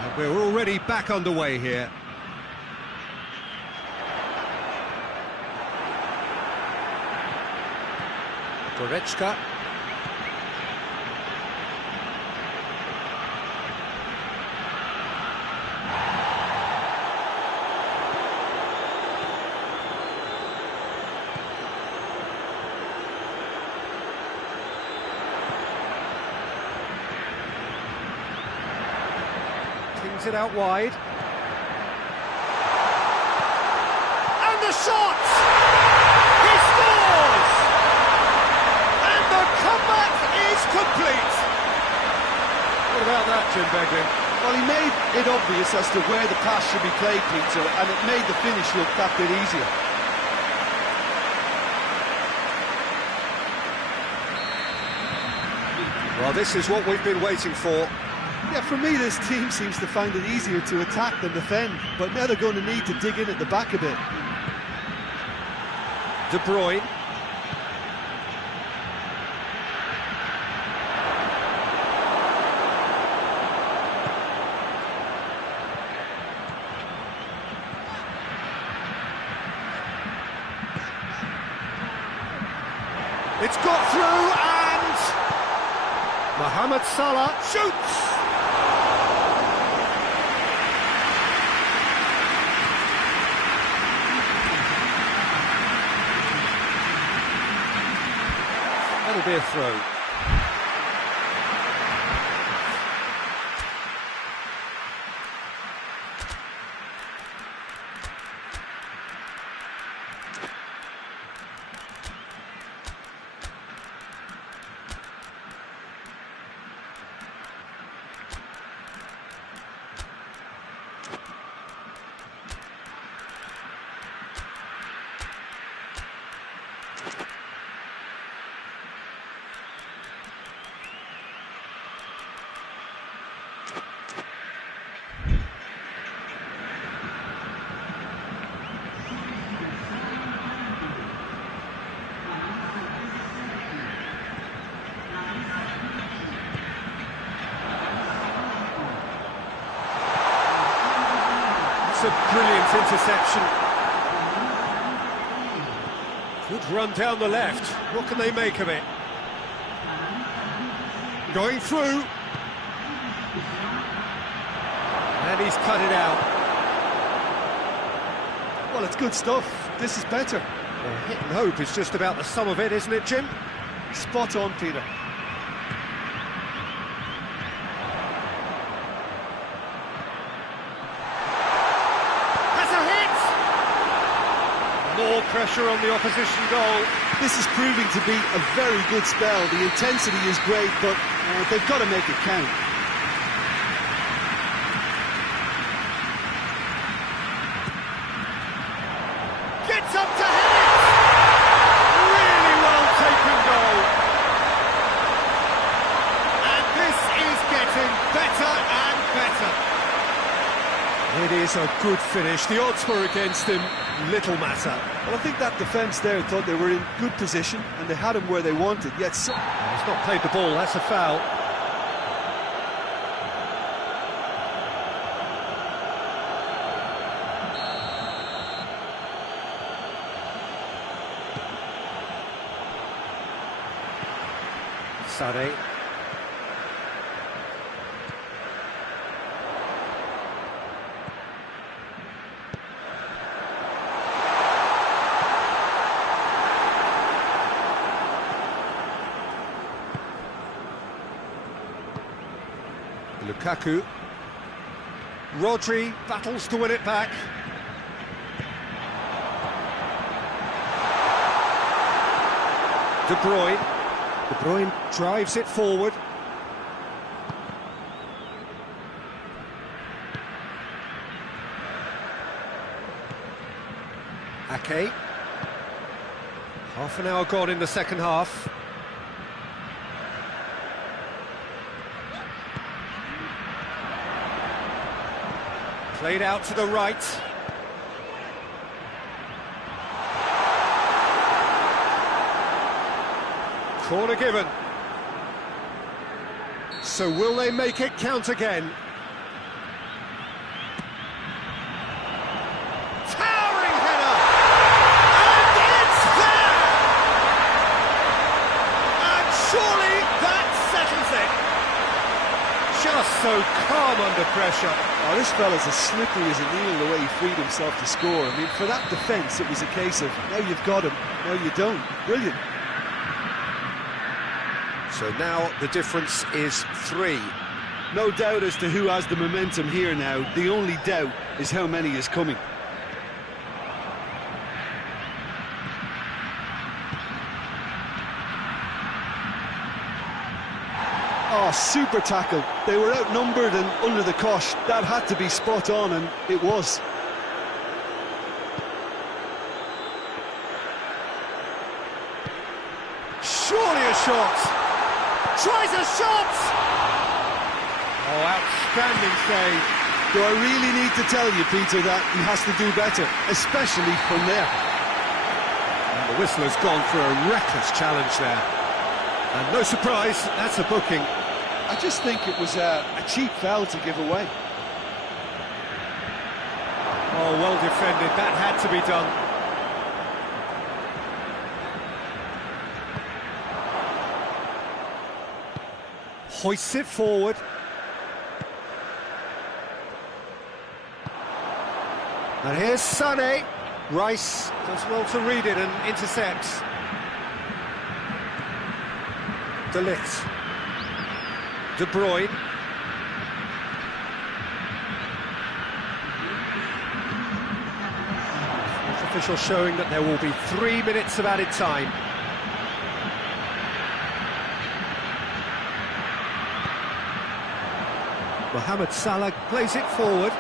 And we're already back underway here. Goretzka. Kings it out wide. And the shot! He scores! And the comeback is complete! What about that, Jim Beglin? Well, he made it obvious as to where the pass should be played, Peter, and it made the finish look that bit easier. Well, this is what we've been waiting for. Yeah, for me, this team seems to find it easier to attack than defend, but now they're going to need to dig in at the back a bit. De Bruyne. It's got through, and Mohamed Salah shoots! That'll be a throw. That's a brilliant interception. Good run down the left. What can they make of it? Going through. And he's cut it out. Well, it's good stuff. This is better. Well, hit and hope is just about the sum of it, isn't it, Jim? Spot on, Peter. Has a hit! More pressure on the opposition goal. This is proving to be a very good spell. The intensity is great, but they've got to make it count. Gets up to hit it! Really well taken goal. And this is getting better and better. It is a good finish. The odds were against him. Little matter. Well, I think that defence there thought they were in good position and they had him where they wanted, yet He's not played the ball, that's a foul. Sade. Lukaku. Rodri battles to win it back. De Bruyne. De Bruyne drives it forward. Ake. Half an hour gone in the second half. Played out to the right. Corner given. So will they make it count again? Towering header! And it's there! And surely that settles it. Just so calm under pressure. Oh, this fella's as slippery as a needle the way he freed himself to score. I mean, for that defence, it was a case of, now you've got him, now you don't. Brilliant. So now the difference is 3. No doubt as to who has the momentum here now. The only doubt is how many is coming. Oh, super tackle. They were outnumbered and under the cosh. That had to be spot on, and it was. Surely a shot. Tries a shot. Oh, outstanding save. Do I really need to tell you, Peter, that he has to do better, especially from there? And the whistler's gone for a reckless challenge there. And no surprise, that's a booking. I just think it was a cheap foul to give away. Oh, well defended. That had to be done. Hoists it forward. And here's Sané. Rice does well to read it and intercepts. De Ligt. De Bruyne. Fourth official showing that there will be 3 minutes of added time. Mohamed Salah plays it forward.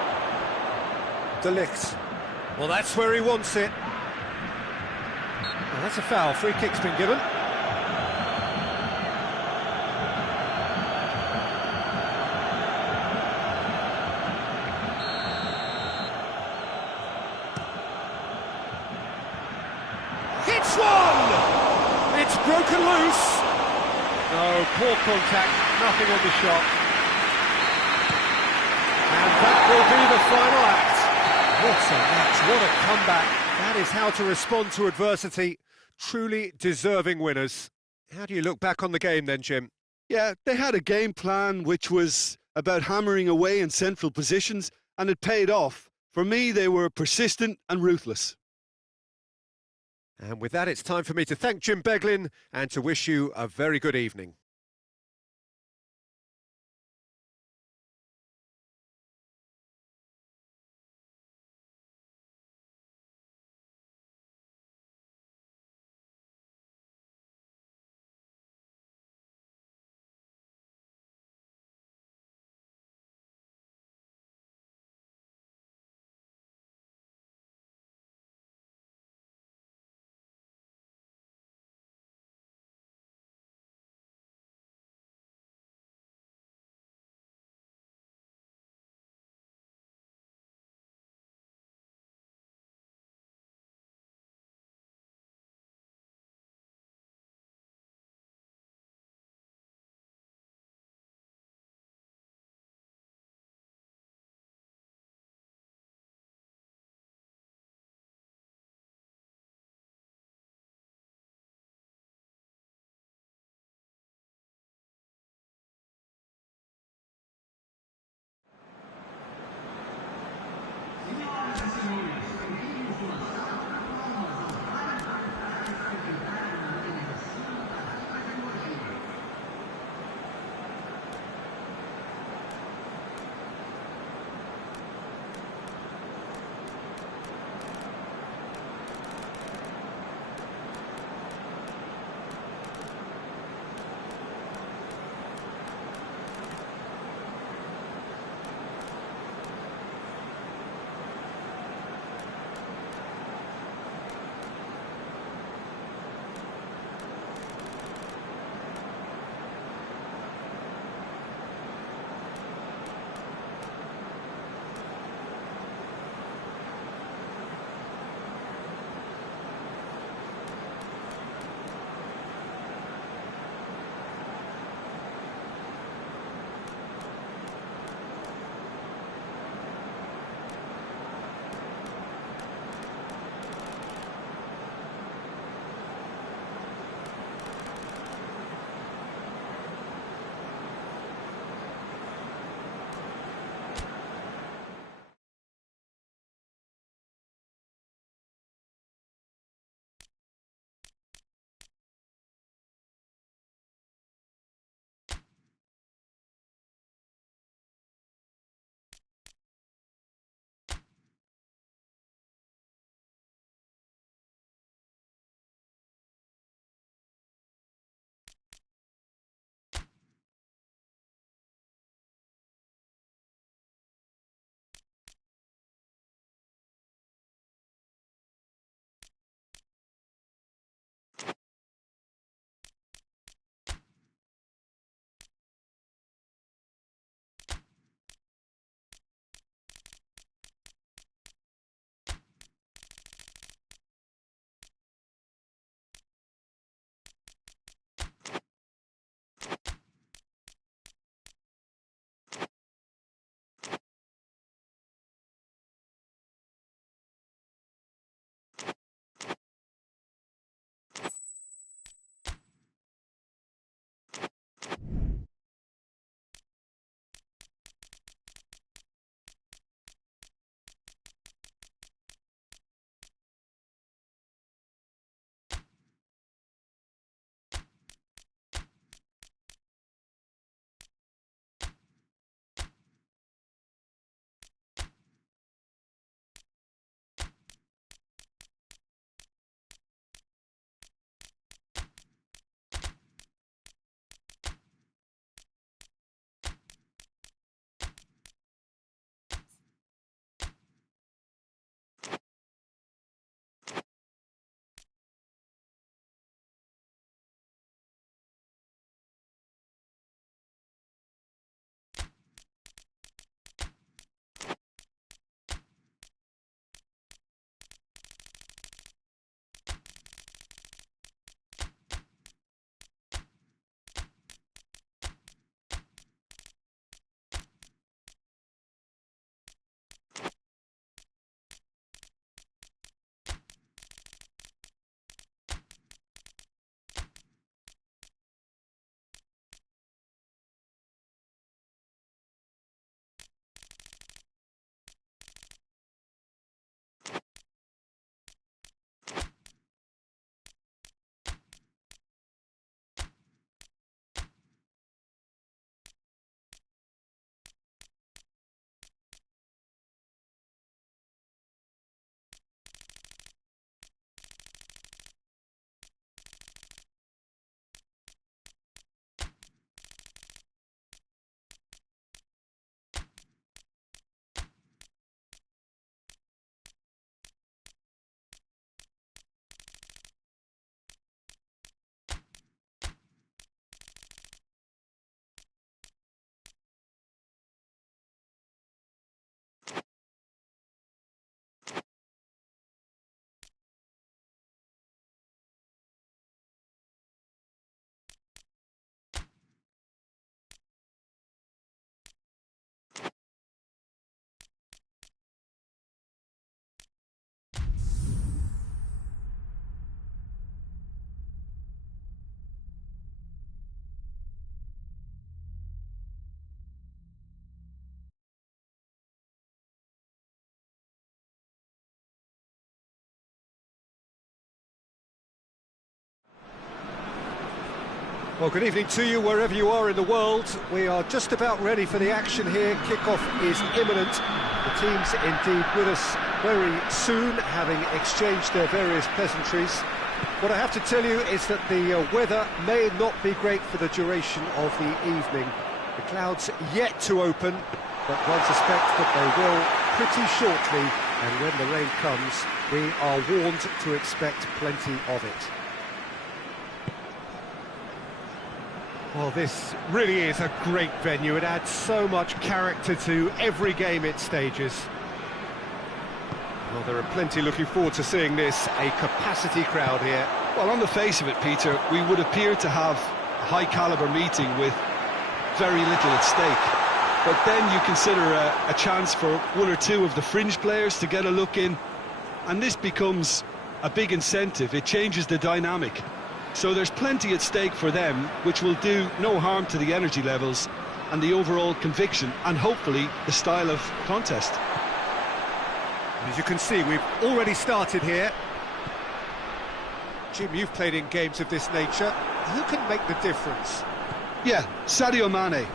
De Ligt. Well, that's where he wants it. Well, that's a foul. Free kick's been given. Hits one! It's broken loose. No, poor contact. Nothing on the shot. And that will be the final act. match, what a comeback. That is how to respond to adversity. Truly deserving winners. How do you look back on the game then, Jim? Yeah, they had a game plan which was about hammering away in central positions, and it paid off. For me, they were persistent and ruthless. And with that, it's time for me to thank Jim Beglin and to wish you a very good evening. Well, good evening to you wherever you are in the world. We are just about ready for the action here. Kickoff is imminent. The teams indeed with us very soon, having exchanged their various pleasantries. What I have to tell you is that the weather may not be great for the duration of the evening. The clouds yet to open, but one suspects that they will pretty shortly, and when the rain comes, we are warned to expect plenty of it. Well, this really is a great venue. It adds so much character to every game it stages. Well, there are plenty looking forward to seeing this, a capacity crowd here. Well, on the face of it, Peter, we would appear to have a high-caliber meeting with very little at stake. But then you consider a chance for one or two of the fringe players to get a look in, and this becomes a big incentive. It changes the dynamic. So there's plenty at stake for them, which will do no harm to the energy levels and the overall conviction, and hopefully the style of contest. As you can see, we've already started here. Jim, you've played in games of this nature. Who can make the difference? Yeah, Sadio Mane.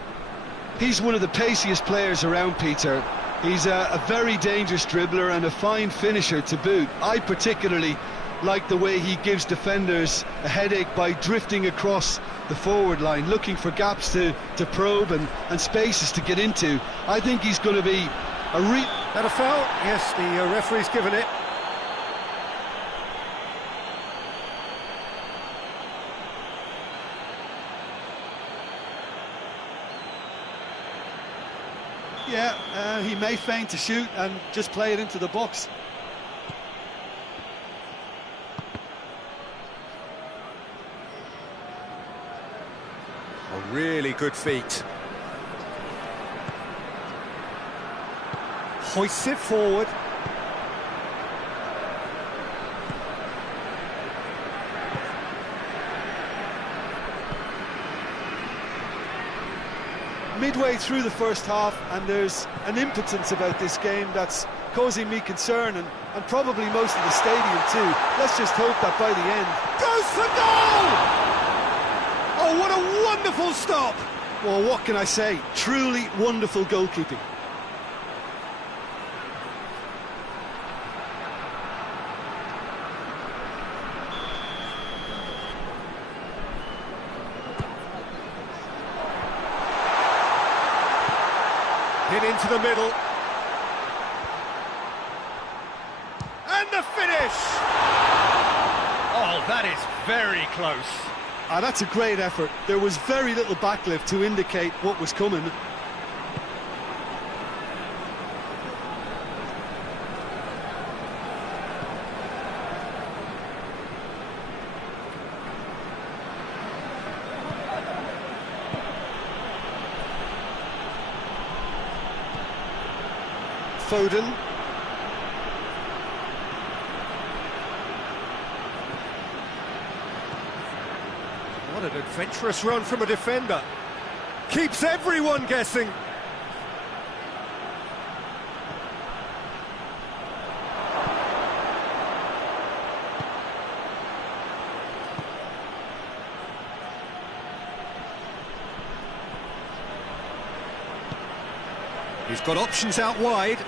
He's one of the paciest players around, Peter. He's a very dangerous dribbler and a fine finisher to boot. I particularly like the way he gives defenders a headache by drifting across the forward line, looking for gaps to probe and spaces to get into. I think he's going to be That a foul? Yes, the referee's given it. Yeah, he may feign to shoot and just play it into the box. A really good feat. Hoists it forward. Midway through the first half, and there's an impotence about this game that's causing me concern, and probably most of the stadium too. Let's just hope that by the end... Goes for goal! Oh, what a wonderful stop! Well, what can I say? Truly wonderful goalkeeping. Hit into the middle. And the finish! Oh, that is very close. That's a great effort. There was very little backlift to indicate what was coming. Foden. What an adventurous run from a defender. Keeps everyone guessing. He's got options out wide.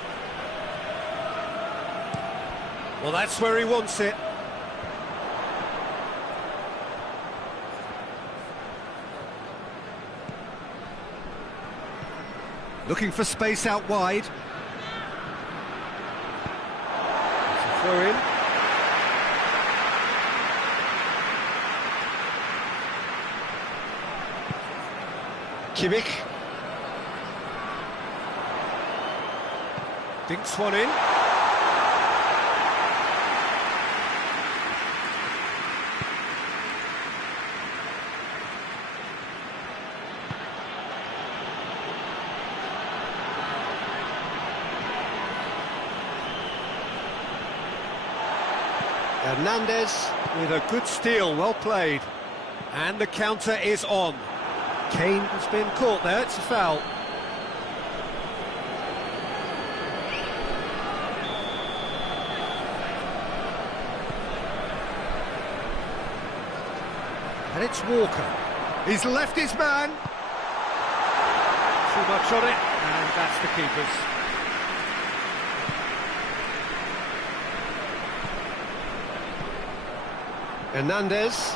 Well, that's where he wants it. Looking for space out wide. Throw in. Kimmich. Dinks one in. Hernandez with a good steal, well played. And the counter is on. Kane has been caught there, it's a foul. And it's Walker. He's left his man. Too much on it, and that's the keeper's. Hernandez.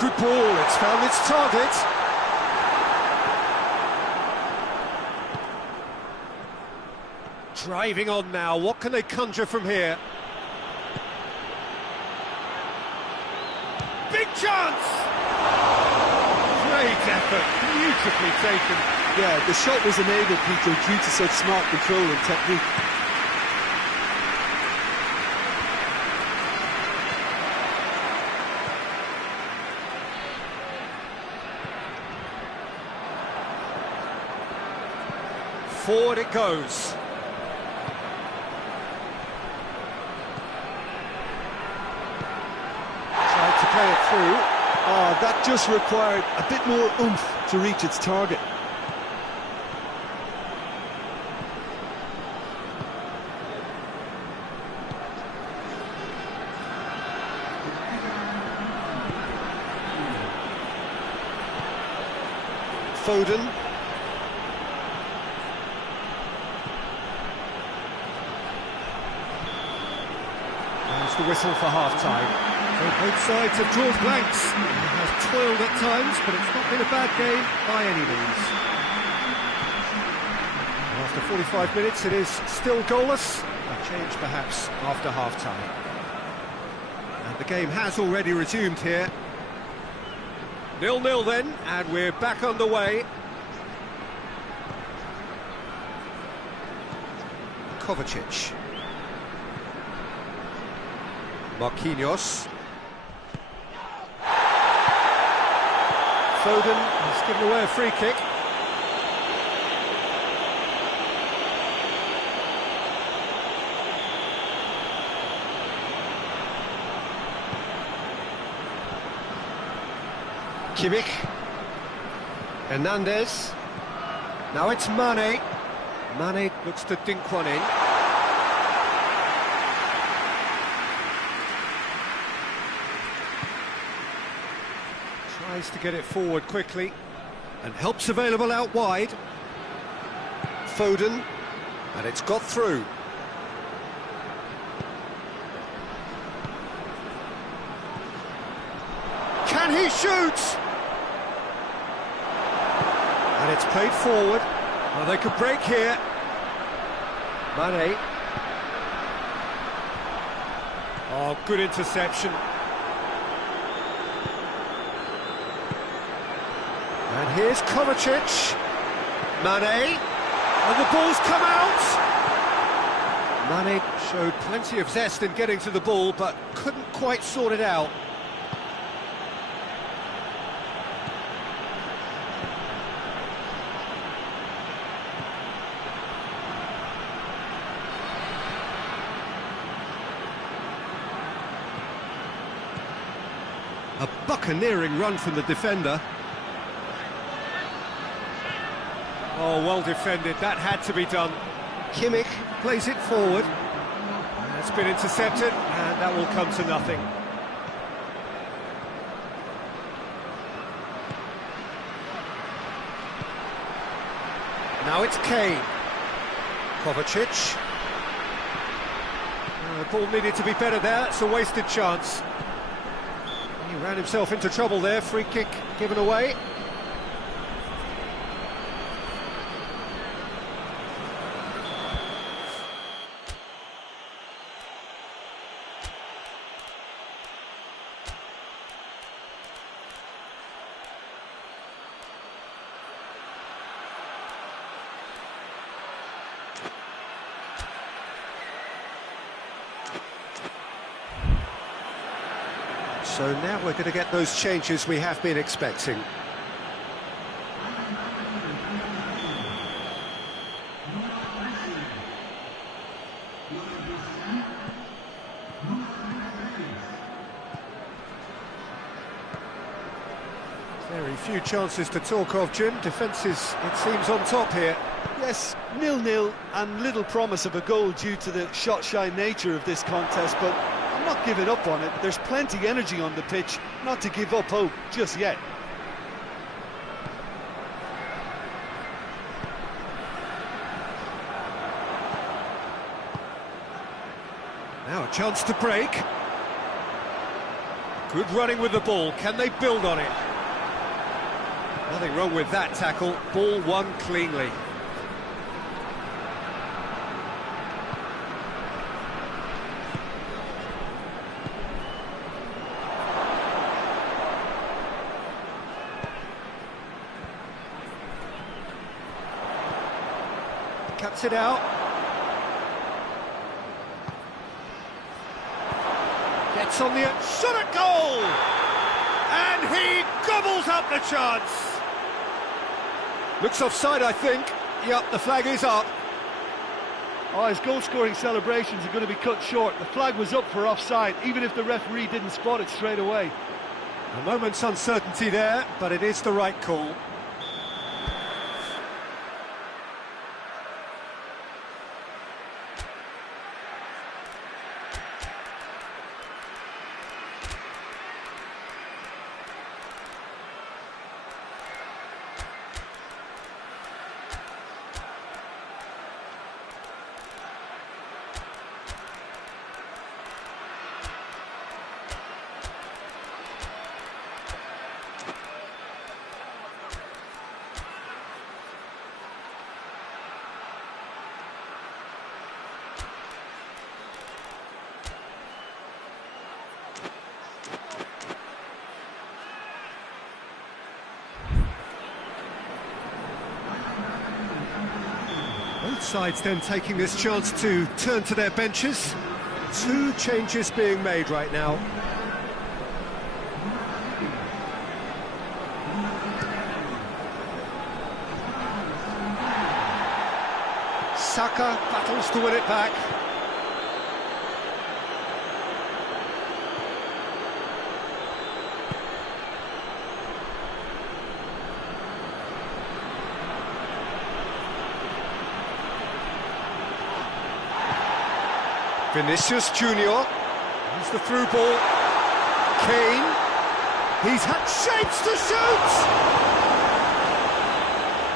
Good ball, it's found its target. Driving on now, what can they conjure from here? Big chance! Great effort, beautifully taken. Yeah, the shot was enabled, Peter, due to such smart control and technique. Forward it goes. Tried to play it through. Oh, that just required a bit more oomph to reach its target. Foden. There's the whistle for half-time. So both sides have drawn blanks. It has toiled at times, but it's not been a bad game by any means. After 45 minutes, it is still goalless. A change perhaps after half-time. And the game has already resumed here. 0-0 then, and we're back underway. Kovacic. Marquinhos. Foden has given away a free kick. Kimmich. Hernandez. Now it's Mane. Mane looks to dink one in. Tries to get it forward quickly. And help's available out wide. Foden. And it's got through. Can he shoot? And it's played forward. Well, they could break here. Mane. Oh, good interception. And here's Kovacic. Mane. And the ball's come out. Mane showed plenty of zest in getting to the ball, but couldn't quite sort it out. A buccaneering run from the defender. Oh, well defended, that had to be done. Kimmich plays it forward. It's been intercepted, and that will come to nothing. Now it's Kane. Kovacic. The ball needed to be better there, it's a wasted chance. He ran himself into trouble there, free kick given away. So now we're going to get those changes we have been expecting. Very few chances to talk of, Jim. Defence is, it seems, on top here. Yes, 0-0 and little promise of a goal due to the shot-shy nature of this contest, but I'm not giving up on it. There's plenty energy on the pitch not to give up hope just yet. Now a chance to break. Good running with the ball. Can they build on it? Nothing wrong with that tackle. Ball won cleanly. Cuts it out. Gets on the shot at goal! And he gobbles up the chance! Looks offside, I think. Yep, the flag is up. Oh, his goal-scoring celebrations are going to be cut short. The flag was up for offside, even if the referee didn't spot it straight away. A moment's uncertainty there, but it is the right call. Both sides then taking this chance to turn to their benches. Two changes being made right now. Saka battles to win it back. Vinicius Junior, here's the through ball. Kane, he's had shapes to shoot!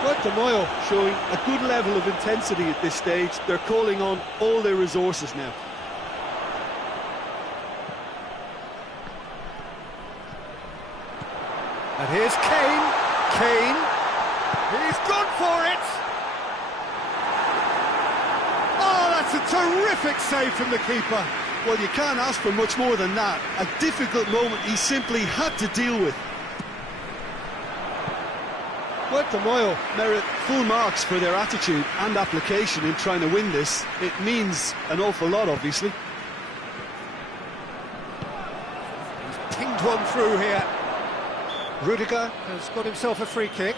Guatemala showing a good level of intensity at this stage. They're calling on all their resources now. And here's Kane. Kane, he's gone for it! That's a terrific save from the keeper. Well, you can't ask for much more than that. A difficult moment he simply had to deal with. Guatemala merit full marks for their attitude and application in trying to win this. It means an awful lot, obviously. He's pinged one through here. Rudiger has got himself a free kick.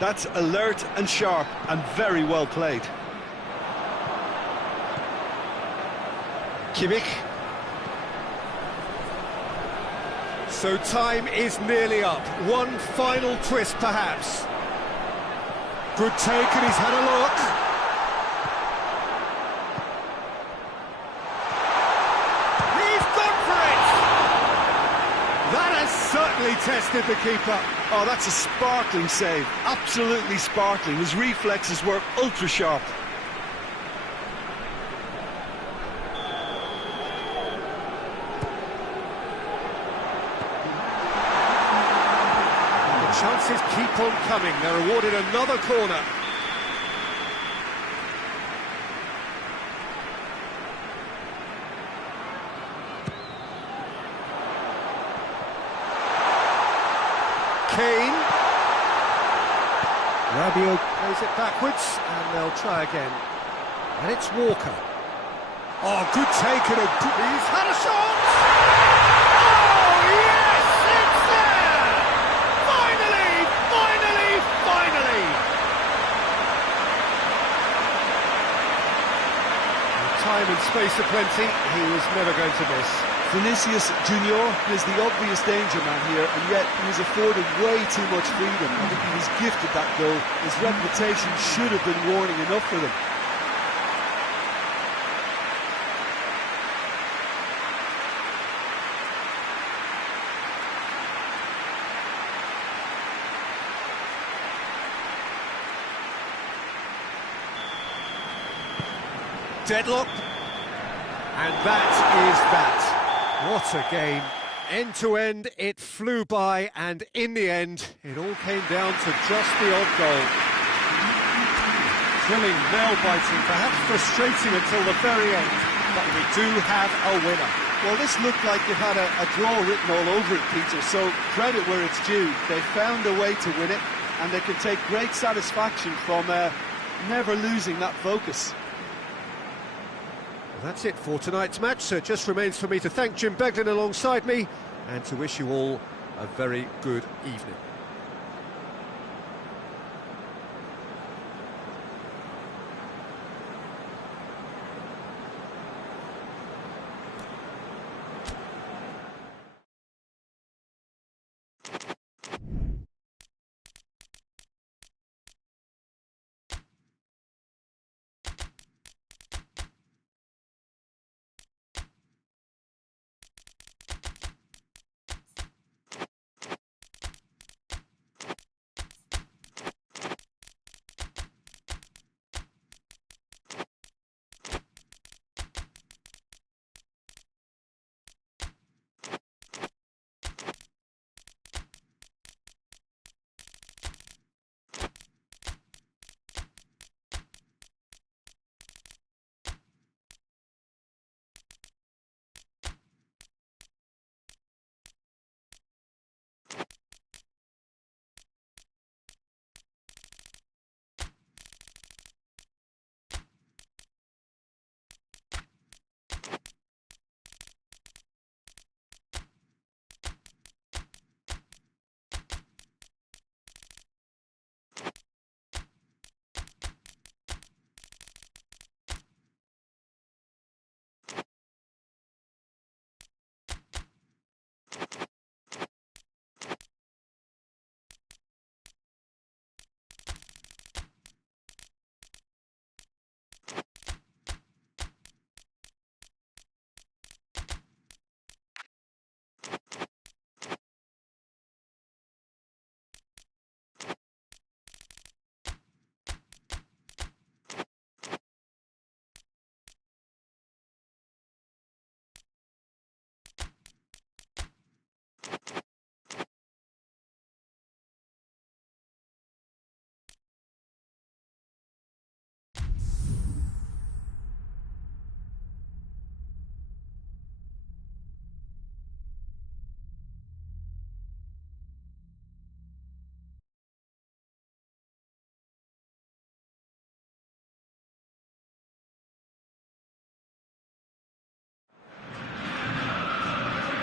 That's alert and sharp and very well played. Kimmich. So time is nearly up. One final twist, perhaps. Good take, and he's had a look. He's gone for it! That has certainly tested the keeper. Oh, that's a sparkling save. Absolutely sparkling. His reflexes were ultra sharp. The chances keep on coming. They're awarded another corner. Kane. Rabiot plays it backwards, and they'll try again. And it's Walker. Oh, good take and a good... He's had a shot! Oh, yes! It's there! Finally! Finally! Finally! The time and space aplenty, he was never going to miss. Vinicius Junior is the obvious danger man here, and yet he was afforded way too much freedom. I think he was gifted that goal. His reputation should have been warning enough for them. Deadlock, and that is that. What a game. End to end, it flew by, and in the end, it all came down to just the odd goal. Thrilling, nail-biting, perhaps frustrating until the very end, but we do have a winner. Well, this looked like it had a draw written all over it, Peter, so credit where it's due. They found a way to win it, and they can take great satisfaction from never losing that focus. That's it for tonight's match, so it just remains for me to thank Jim Beglin alongside me and to wish you all a very good evening.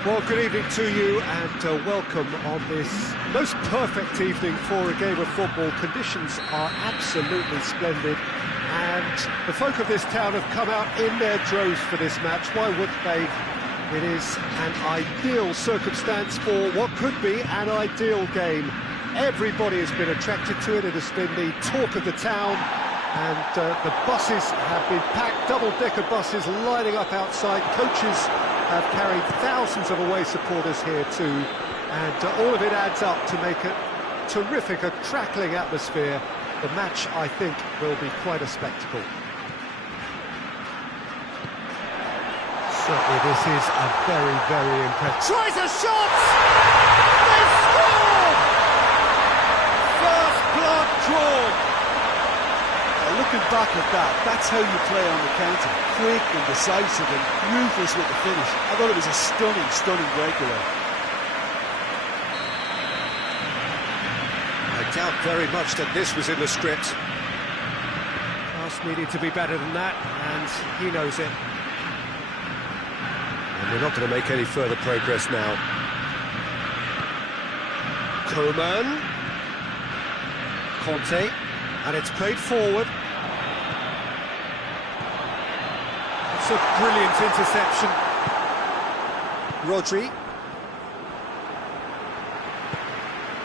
Well, good evening to you and welcome on this most perfect evening for a game of football. Conditions are absolutely splendid and the folk of this town have come out in their droves for this match. Why wouldn't they? It is an ideal circumstance for what could be an ideal game. Everybody has been attracted to it. It has been the talk of the town and the buses have been packed, double-decker buses lining up outside. Coaches have carried thousands of away supporters here too, and all of it adds up to make a terrific, a crackling atmosphere. The match, I think, will be quite a spectacle. Certainly this is a very, very impressive... Tries a shot! They score! First blood draw! Looking back at that, that's how you play on the counter. Quick and decisive and ruthless with the finish. I thought it was a stunning, stunning breakaway. I doubt very much that this was in the script. Pass needed to be better than that, and he knows it. And we're not going to make any further progress now. Coman. Conte. And it's played forward. That's a brilliant interception. Rodri.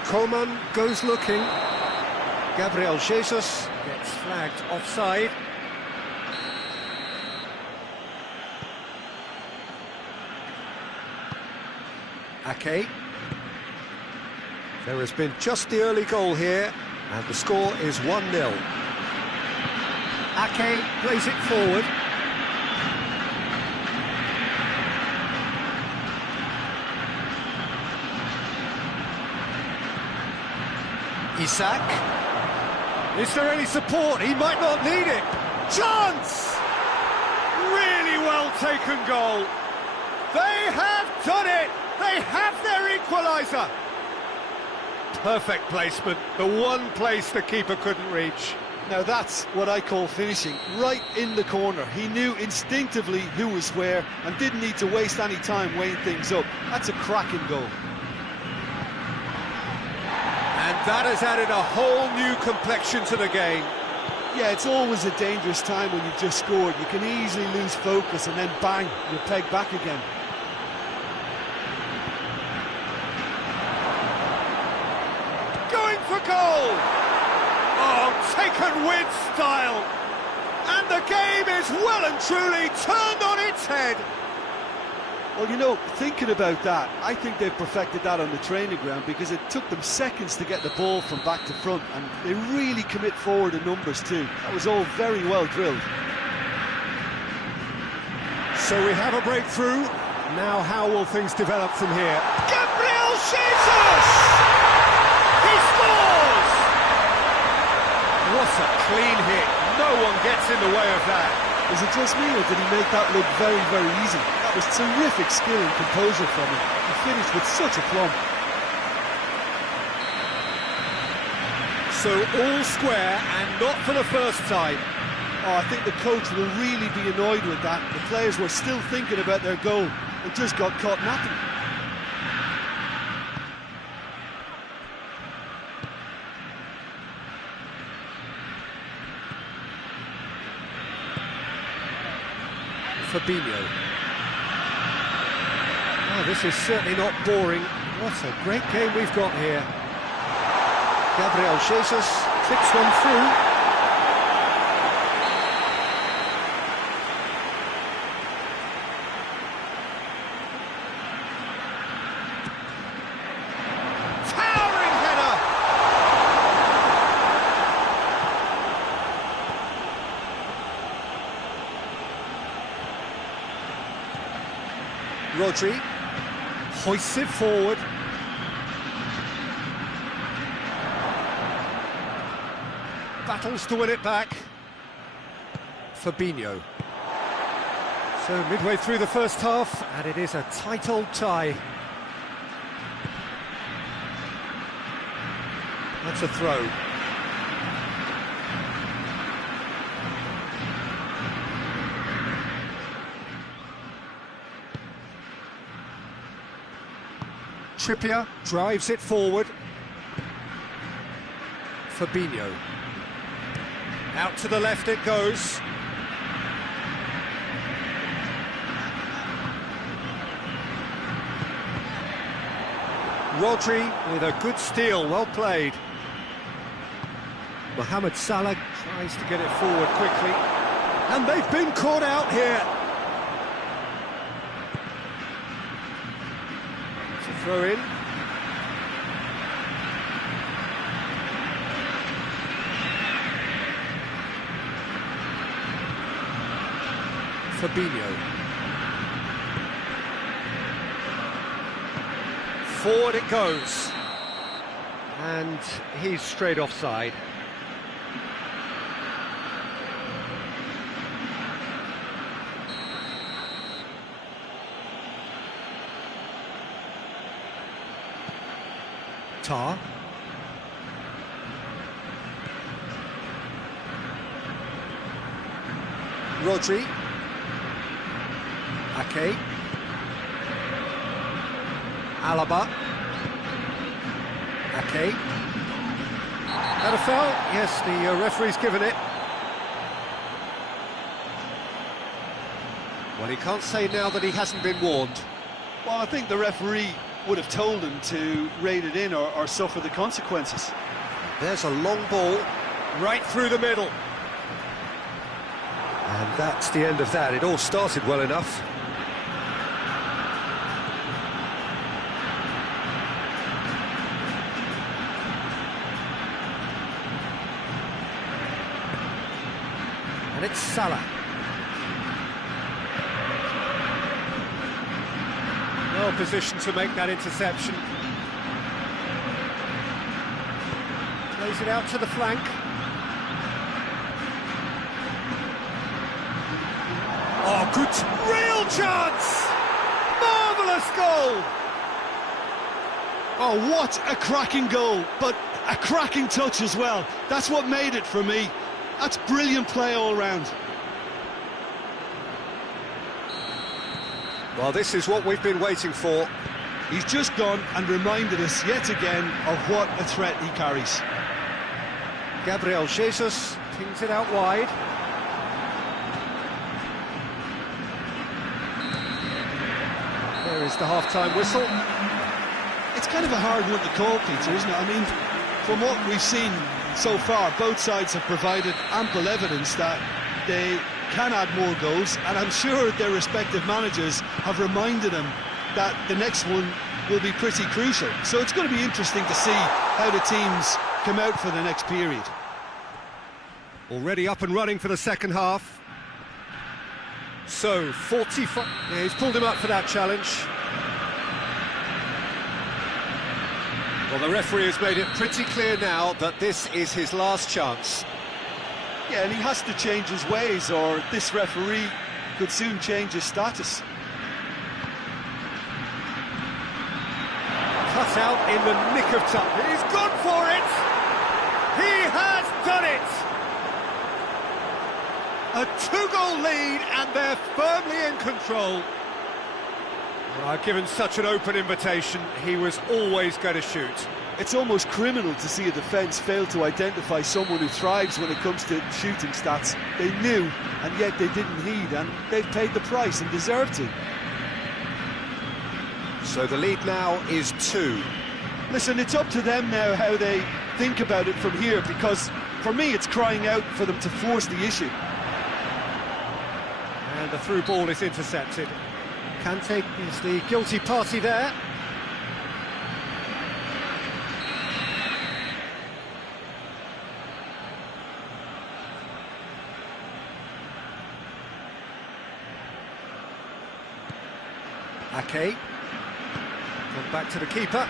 Coman goes looking. Gabriel Jesus gets flagged offside. Ake. There has been just the early goal here, and the score is 1-0. Ake plays it forward. Isak. Is there any support? He might not need it. Chance! Really well taken goal. They have done it! They have their equaliser! Perfect placement, the one place the keeper couldn't reach. Now that's what I call finishing, right in the corner. He knew instinctively who was where and didn't need to waste any time weighing things up. That's a cracking goal. And that has added a whole new complexion to the game. Yeah, it's always a dangerous time when you've just scored. You can easily lose focus and then bang, you're pegged back again. Going for goal! Oh, taken with style! And the game is well and truly turned on its head. Well, you know, thinking about that, I think they've perfected that on the training ground because it took them seconds to get the ball from back to front, and they really commit forward in numbers too. That was all very well drilled. So we have a breakthrough. Now how will things develop from here? Gabriel Jesus! He scores! What a clean hit. No one gets in the way of that. Is it just me, or did he make that look very, very easy? That was terrific skill and composure from him. He finished with such a plumb. So all square, and not for the first time. Oh, I think the coach will really be annoyed with that. The players were still thinking about their goal and just got caught napping. Fabinho. Oh, this is certainly not boring. What a great game we've got here. Gabriel Jesus clicks one through. Towering header! Rodri hoists it forward. Battles to win it back. Fabinho. So midway through the first half, and it is a tight old tie. That's a throw. Trippier drives it forward. Fabinho. Out to the left it goes. Rodri with a good steal, well played. Mohamed Salah tries to get it forward quickly. And they've been caught out here. Throw in. Fabinho. Forward it goes. And he's straight offside. Tar. Rodri. Ake. Alaba. Ake. That a foul? Yes, the referee's given it. Well, he can't say now that he hasn't been warned. Well, I think the referee would have told him to rein it in or suffer the consequences. There's a long ball right through the middle. And that's the end of that. It all started well enough. And it's Salah. Well positioned to make that interception. Plays it out to the flank. Oh, good, real chance! Marvellous goal! Oh, what a cracking goal, but a cracking touch as well. That's what made it for me. That's brilliant play all round. Well, this is what we've been waiting for. He's just gone and reminded us yet again of what a threat he carries. Gabriel Jesus pings it out wide. There is the half-time whistle. It's kind of a hard one to call, Peter, isn't it? I mean, from what we've seen so far, both sides have provided ample evidence that they can add more goals, and I'm sure their respective managers have reminded them that the next one will be pretty crucial. So it's going to be interesting to see how the teams come out for the next period. Already up and running for the second half. So, 45... Yeah, he's pulled him up for that challenge. Well, the referee has made it pretty clear now that this is his last chance. Yeah, and he has to change his ways, or this referee could soon change his status. Cut out in the nick of time. He's gone for it! He has done it! A two-goal lead, and they're firmly in control. Well, given such an open invitation, he was always going to shoot. It's almost criminal to see a defence fail to identify someone who thrives when it comes to shooting stats. They knew, and yet they didn't heed, and they've paid the price and deserve to. So the lead now is 2. Listen, it's up to them now how they think about it from here, because for me it's crying out for them to force the issue. And the through ball is intercepted. Kante is the guilty party there. Ake. Gone back to the keeper.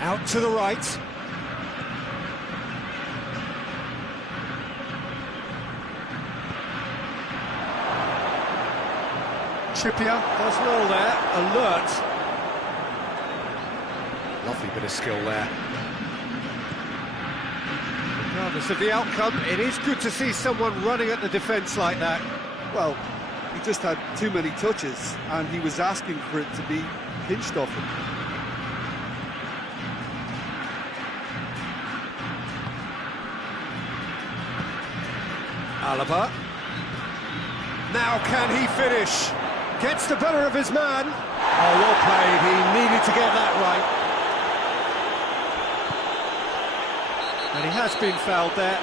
Out to the right. Trippier does well there, alert. Lovely bit of skill there. Regardless of the outcome, it is good to see someone running at the defence like that. Well, he just had too many touches, and he was asking for it to be pinched off him. Alaba. Now can he finish? Gets the better of his man. Oh, well played. He needed to get that right. And he has been fouled there.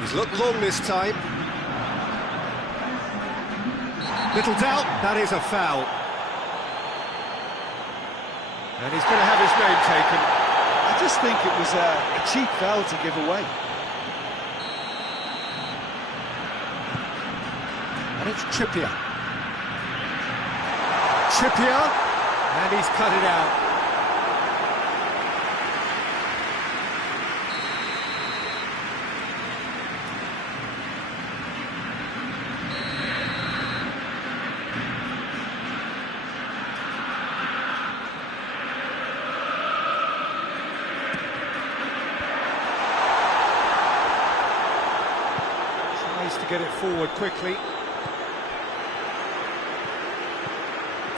He's looked long this time. Little doubt, that is a foul. And he's going to have his name taken. I just think it was a cheap foul to give away. And it's Trippier. Trippier, and he's cut it out. get it forward quickly.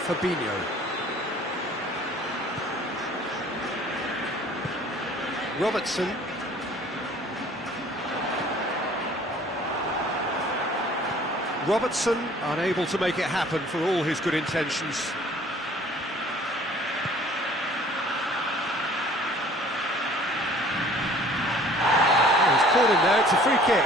Fabinho. Robertson. Robertson unable to make it happen for all his good intentions. Oh, he's caught him there, it's a free kick.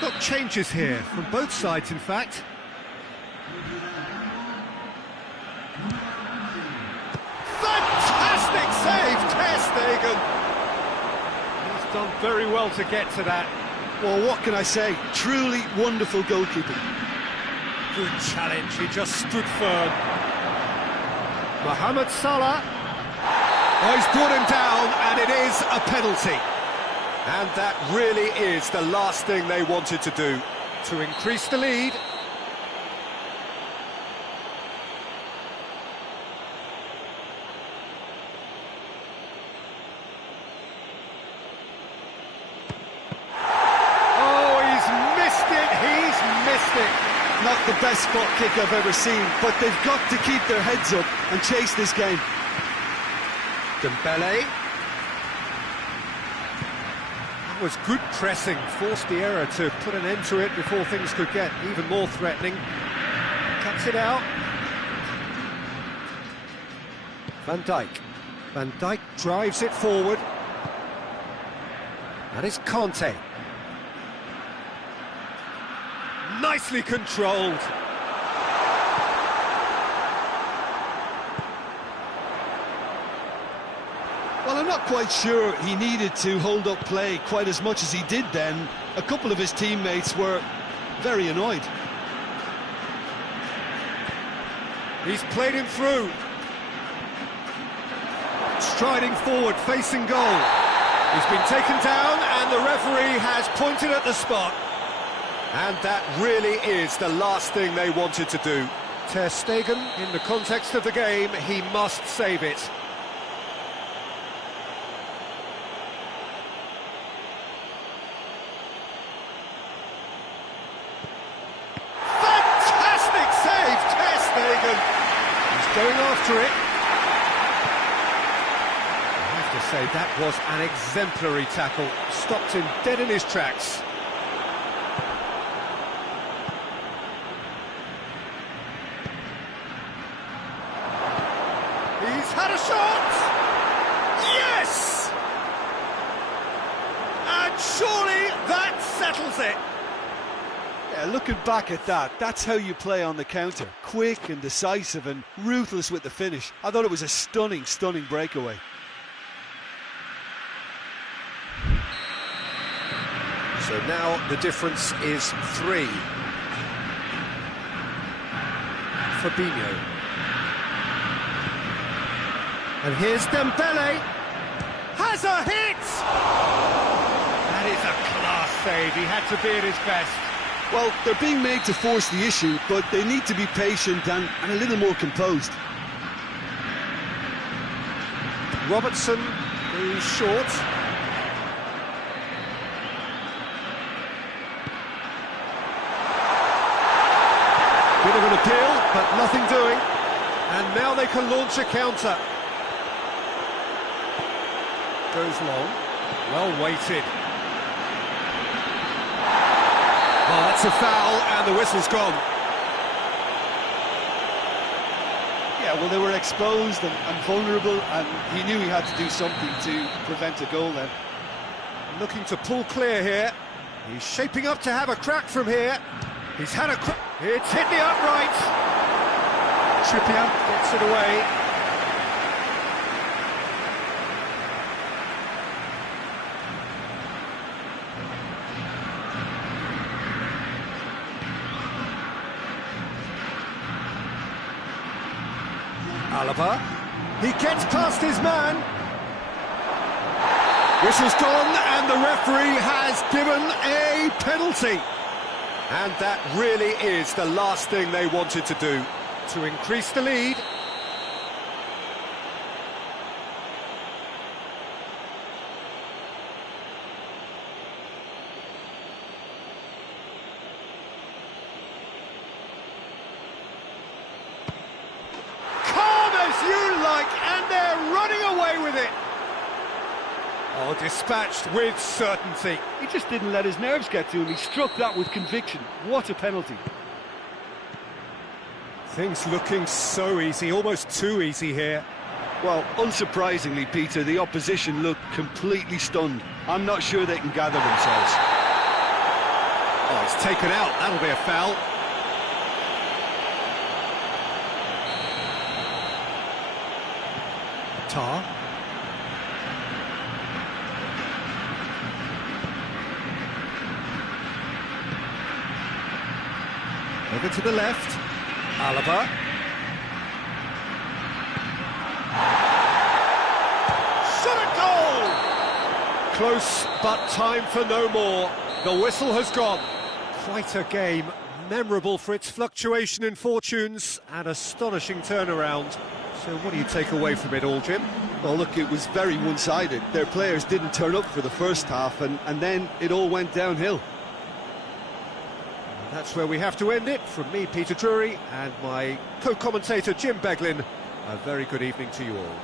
Got changes here from both sides, in fact. Fantastic save, Ter Stegen. He's done very well to get to that. Well, what can I say? Truly wonderful goalkeeping. Good challenge, he just stood firm. Mohamed Salah. Oh, he's brought him down, and it is a penalty. And that really is the last thing they wanted to do, to increase the lead. Oh, he's missed it, he's missed it. Not the best spot kick I've ever seen, but they've got to keep their heads up and chase this game. Dembele. Was good pressing, forced the error to put an end to it before things could get even more threatening. Cuts it out. Van Dijk. Van Dijk drives it forward. That is Conte. Nicely controlled. Well, I'm not quite sure he needed to hold up play quite as much as he did then. A couple of his teammates were very annoyed. He's played him through. Striding forward, facing goal. He's been taken down and the referee has pointed at the spot. And that really is the last thing they wanted to do. Ter Stegen, in the context of the game, he must save it. Going after it. I have to say, that was an exemplary tackle. Stopped him dead in his tracks. He's had a shot! Yes! And surely that settles it. Yeah, looking back at that, that's how you play on the counter. Quick and decisive and ruthless with the finish. I thought it was a stunning, stunning breakaway. So now the difference is 3. Fabinho. And here's Dembele. Has a hit! That is a class save. He had to be at his best. Well, they're being made to force the issue, but they need to be patient and a little more composed. Robertson is short. Bit of an appeal, but nothing doing. And now they can launch a counter. Goes long. Well weighted. Oh, that's a foul, and the whistle's gone. Yeah, well, they were exposed and vulnerable, and he knew he had to do something to prevent a goal then. Looking to pull clear here. He's shaping up to have a crack from here. He's had a crack. It's hit the upright. Trippier gets it away. Alaba. He gets past his man. Whistle's gone, and the referee has given a penalty. And that really is the last thing they wanted to do, to increase the lead. Calm as you like, and they're running away with it. Oh, dispatched with certainty. He just didn't let his nerves get to him. He struck that with conviction. What a penalty. Things looking so easy, almost too easy here. Well, unsurprisingly, Peter, the opposition look completely stunned. I'm not sure they can gather themselves. Oh, it's taken out. That'll be a foul. Tar. Over to the left. Alaba. Shot a goal! Close, but time for no more. The whistle has gone. Quite a game, memorable for its fluctuation in fortunes and astonishing turnaround. So what do you take away from it all, Jim? Well, look, it was very one-sided. Their players didn't turn up for the first half, and then it all went downhill. That's where we have to end it. From me, Peter Drury, and my co-commentator, Jim Beglin, a very good evening to you all.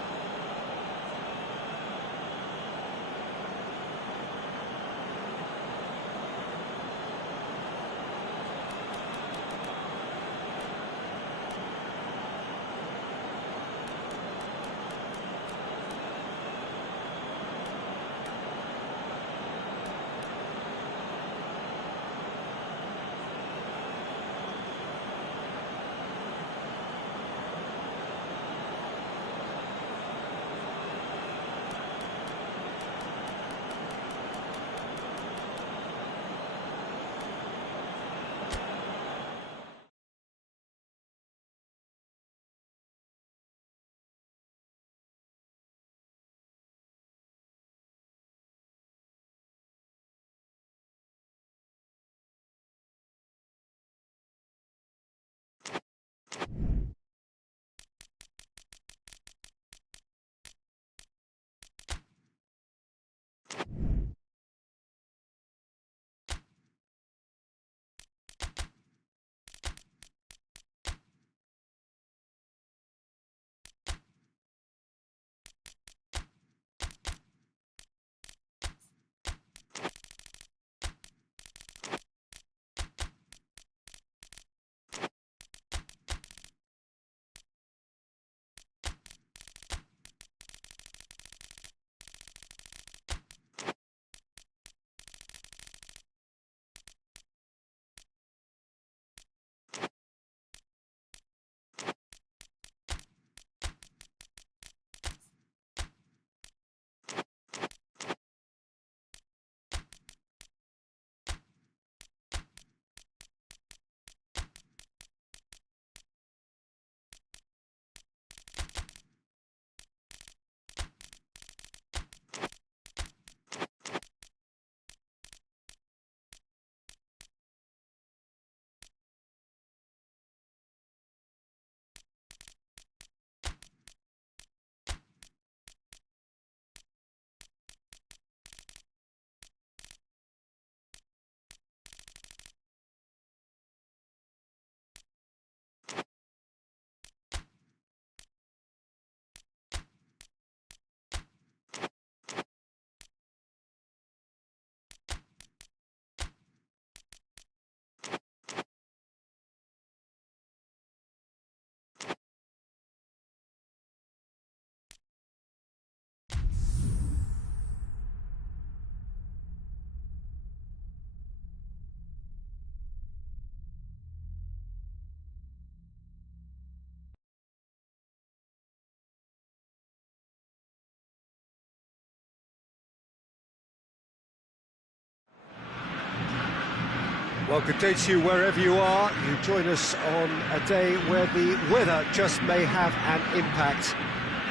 Well, good day to you wherever you are. You join us on a day where the weather just may have an impact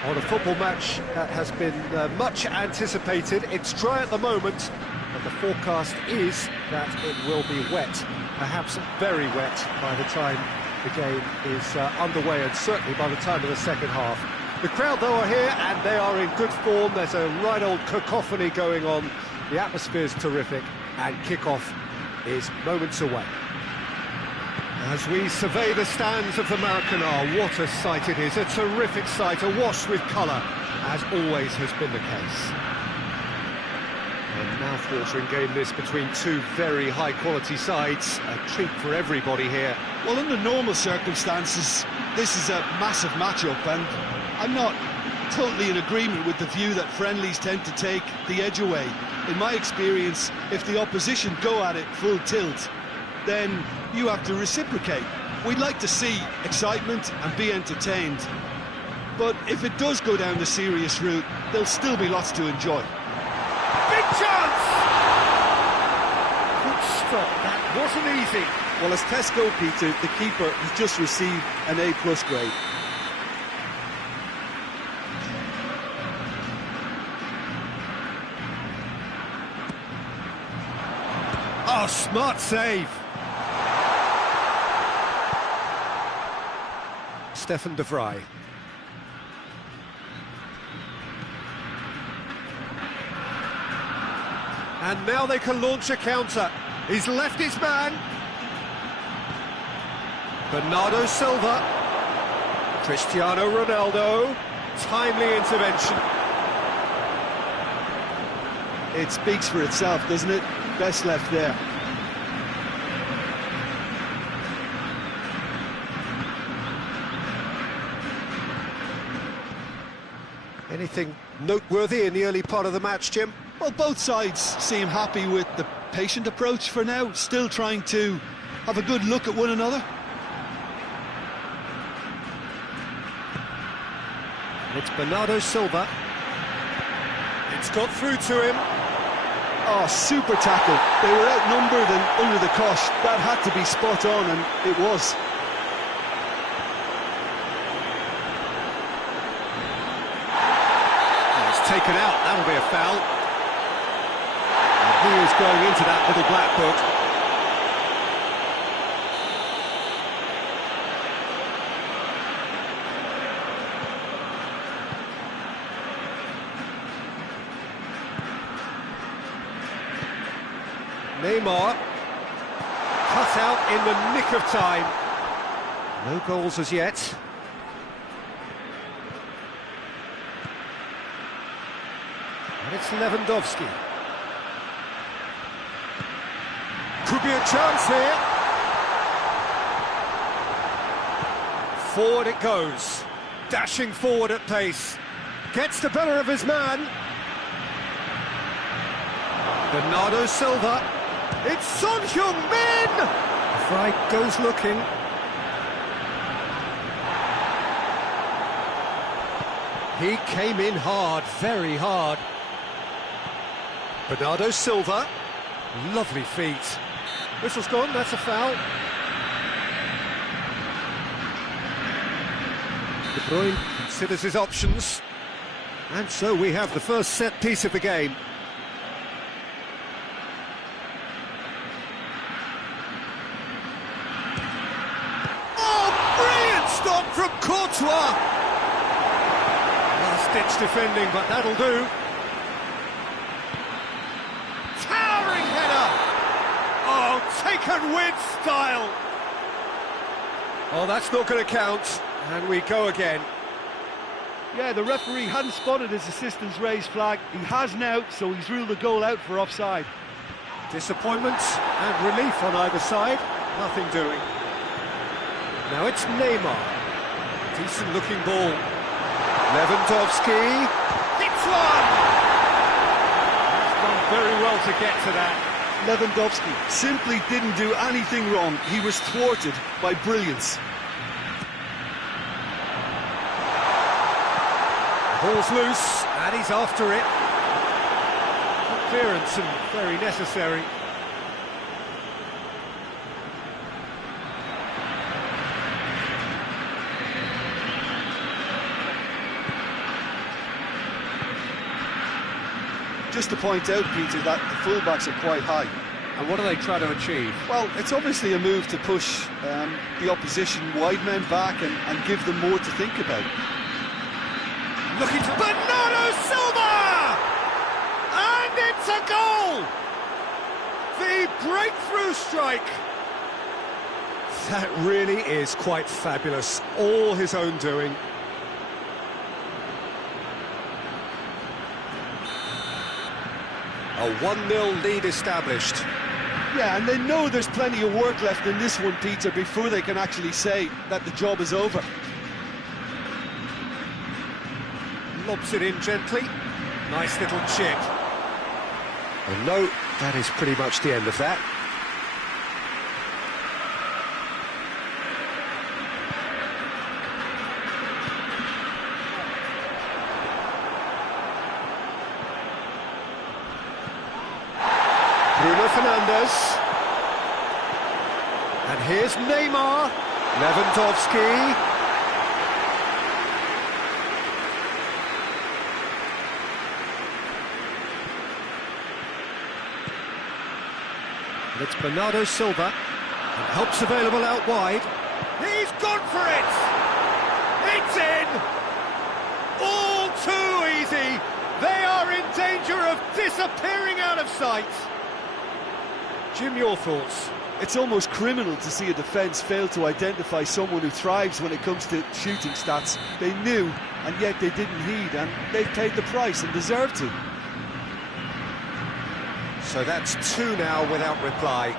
on a football match that has been much anticipated. It's dry at the moment, but the forecast is that it will be wet, perhaps very wet by the time the game is underway, and certainly by the time of the second half. The crowd, though, are here, and they are in good form. There's a right old cacophony going on. The atmosphere's terrific, and kick-off is moments away. As we survey the stands of the Maracanã, what a sight it is. A terrific sight, awash with colour, as always has been the case. A mouth-watering game this between two very high-quality sides. A treat for everybody here. Well, under normal circumstances, this is a massive match-up, and I'm not totally in agreement with the view that friendlies tend to take the edge away. In my experience, if the opposition go at it full tilt, then you have to reciprocate. We'd like to see excitement and be entertained, but if it does go down the serious route, there'll still be lots to enjoy. Big chance! Good stop, that wasn't easy. Well, as tests go, Peter, the keeper has just received an A+ grade. Oh, smart save. Stefan de Vrij. And now they can launch a counter. He's left his man. Bernardo Silva. Cristiano Ronaldo. Timely intervention. It speaks for itself, doesn't it? Best left there. Anything noteworthy in the early part of the match, Jim? Well, both sides seem happy with the patient approach for now, still trying to have a good look at one another. It's Bernardo Silva. It's got through to him. Oh, super tackle. They were outnumbered and under the cosh. That had to be spot on, and it was. Oh, it's taken out. That'll be a foul. And he is going into that little black book. Neymar, cut out in the nick of time. No goals as yet. And it's Lewandowski. Could be a chance here. Forward it goes. Dashing forward at pace. Gets the better of his man. Bernardo Silva. It's Son Heung-min! Vrij goes looking. He came in hard, very hard. Bernardo Silva. Lovely feet. Whistle's gone, that's a foul. De Bruyne considers his options. And so we have the first set piece of the game. Stop from Courtois! Last-ditch defending, but that'll do. Towering header! Oh, taken with style! Oh, that's not going to count, and we go again. Yeah, the referee hadn't spotted his assistant's raised flag. He has now, so he's ruled the goal out for offside. Disappointment and relief on either side. Nothing doing. Now it's Neymar. Decent looking ball. Lewandowski. Hits one! He's done very well to get to that. Lewandowski simply didn't do anything wrong. He was thwarted by brilliance. Ball's loose, and he's after it. Good clearance and very necessary. just to point out, Peter, that the fullbacks are quite high. And what do they try to achieve? Well, it's obviously a move to push the opposition wide men back and give them more to think about. Looking to Bernardo Silva! And it's a goal! The breakthrough strike! That really is quite fabulous. All his own doing. A 1-0 lead established. Yeah, and they know there's plenty of work left in this one, Peter, before they can actually say that the job is over. Lobs it in gently. Nice little chip. And no, that is pretty much the end of that. Bruno Fernandes. And here's Neymar. Lewandowski. And it's Bernardo Silva. And help's available out wide. He's gone for it! It's in! All too easy! They are in danger of disappearing out of sight! Jim, your thoughts? It's almost criminal to see a defence fail to identify someone who thrives when it comes to shooting stats. They knew, and yet they didn't heed, and they've paid the price and deserve to. So that's 2 now without reply.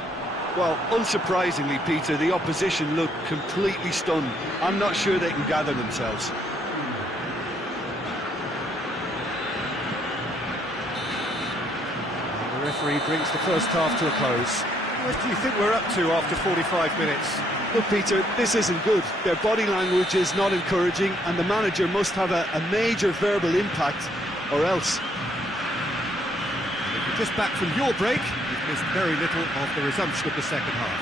Well, unsurprisingly, Peter, the opposition look completely stunned. I'm not sure they can gather themselves. The referee brings the first half to a close. What do you think we're up to after 45 minutes? Look, Peter, this isn't good. Their body language is not encouraging, and the manager must have a major verbal impact, or else. If you're just back from your break, you've missed very little of the resumption of the second half.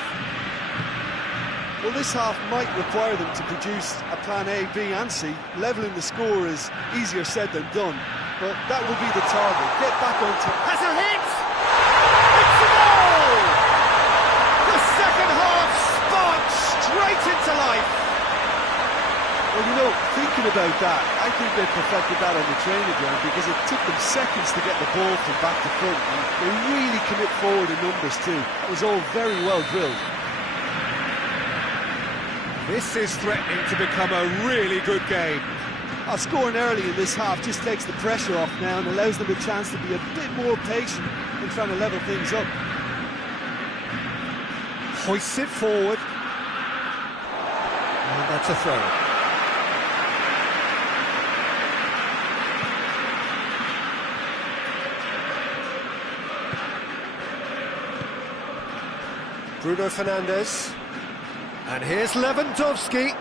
Well, this half might require them to produce a plan A, B and C. Levelling the score is easier said than done, but that will be the target. Get back on top. Has a hit! It's a goal! The second half sparked straight into life. Well, you know, thinking about that, I think they perfected that on the training ground because it took them seconds to get the ball from back to front. And they really commit forward in numbers too. That was all very well drilled. This is threatening to become a really good game. Scoring early in this half just takes the pressure off now and allows them a chance to be a bit more patient in trying to level things up. Hoists it forward. And that's a throw. Bruno Fernandes. And here's Lewandowski.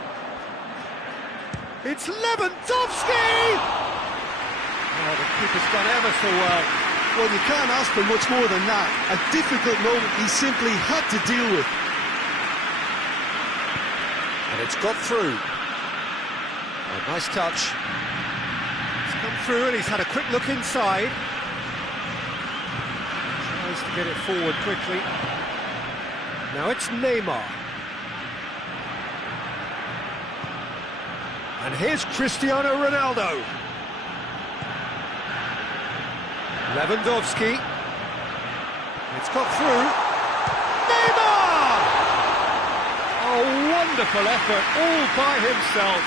It's Lewandowski! Oh, the keeper's done ever so well. Well, you can't ask for much more than that. A difficult moment he simply had to deal with. And it's got through. A nice touch. It's come through and he's had a quick look inside. Tries to get it forward quickly. Now it's Neymar. And here's Cristiano Ronaldo. Lewandowski. It's got through. Neymar! A wonderful effort all by himself.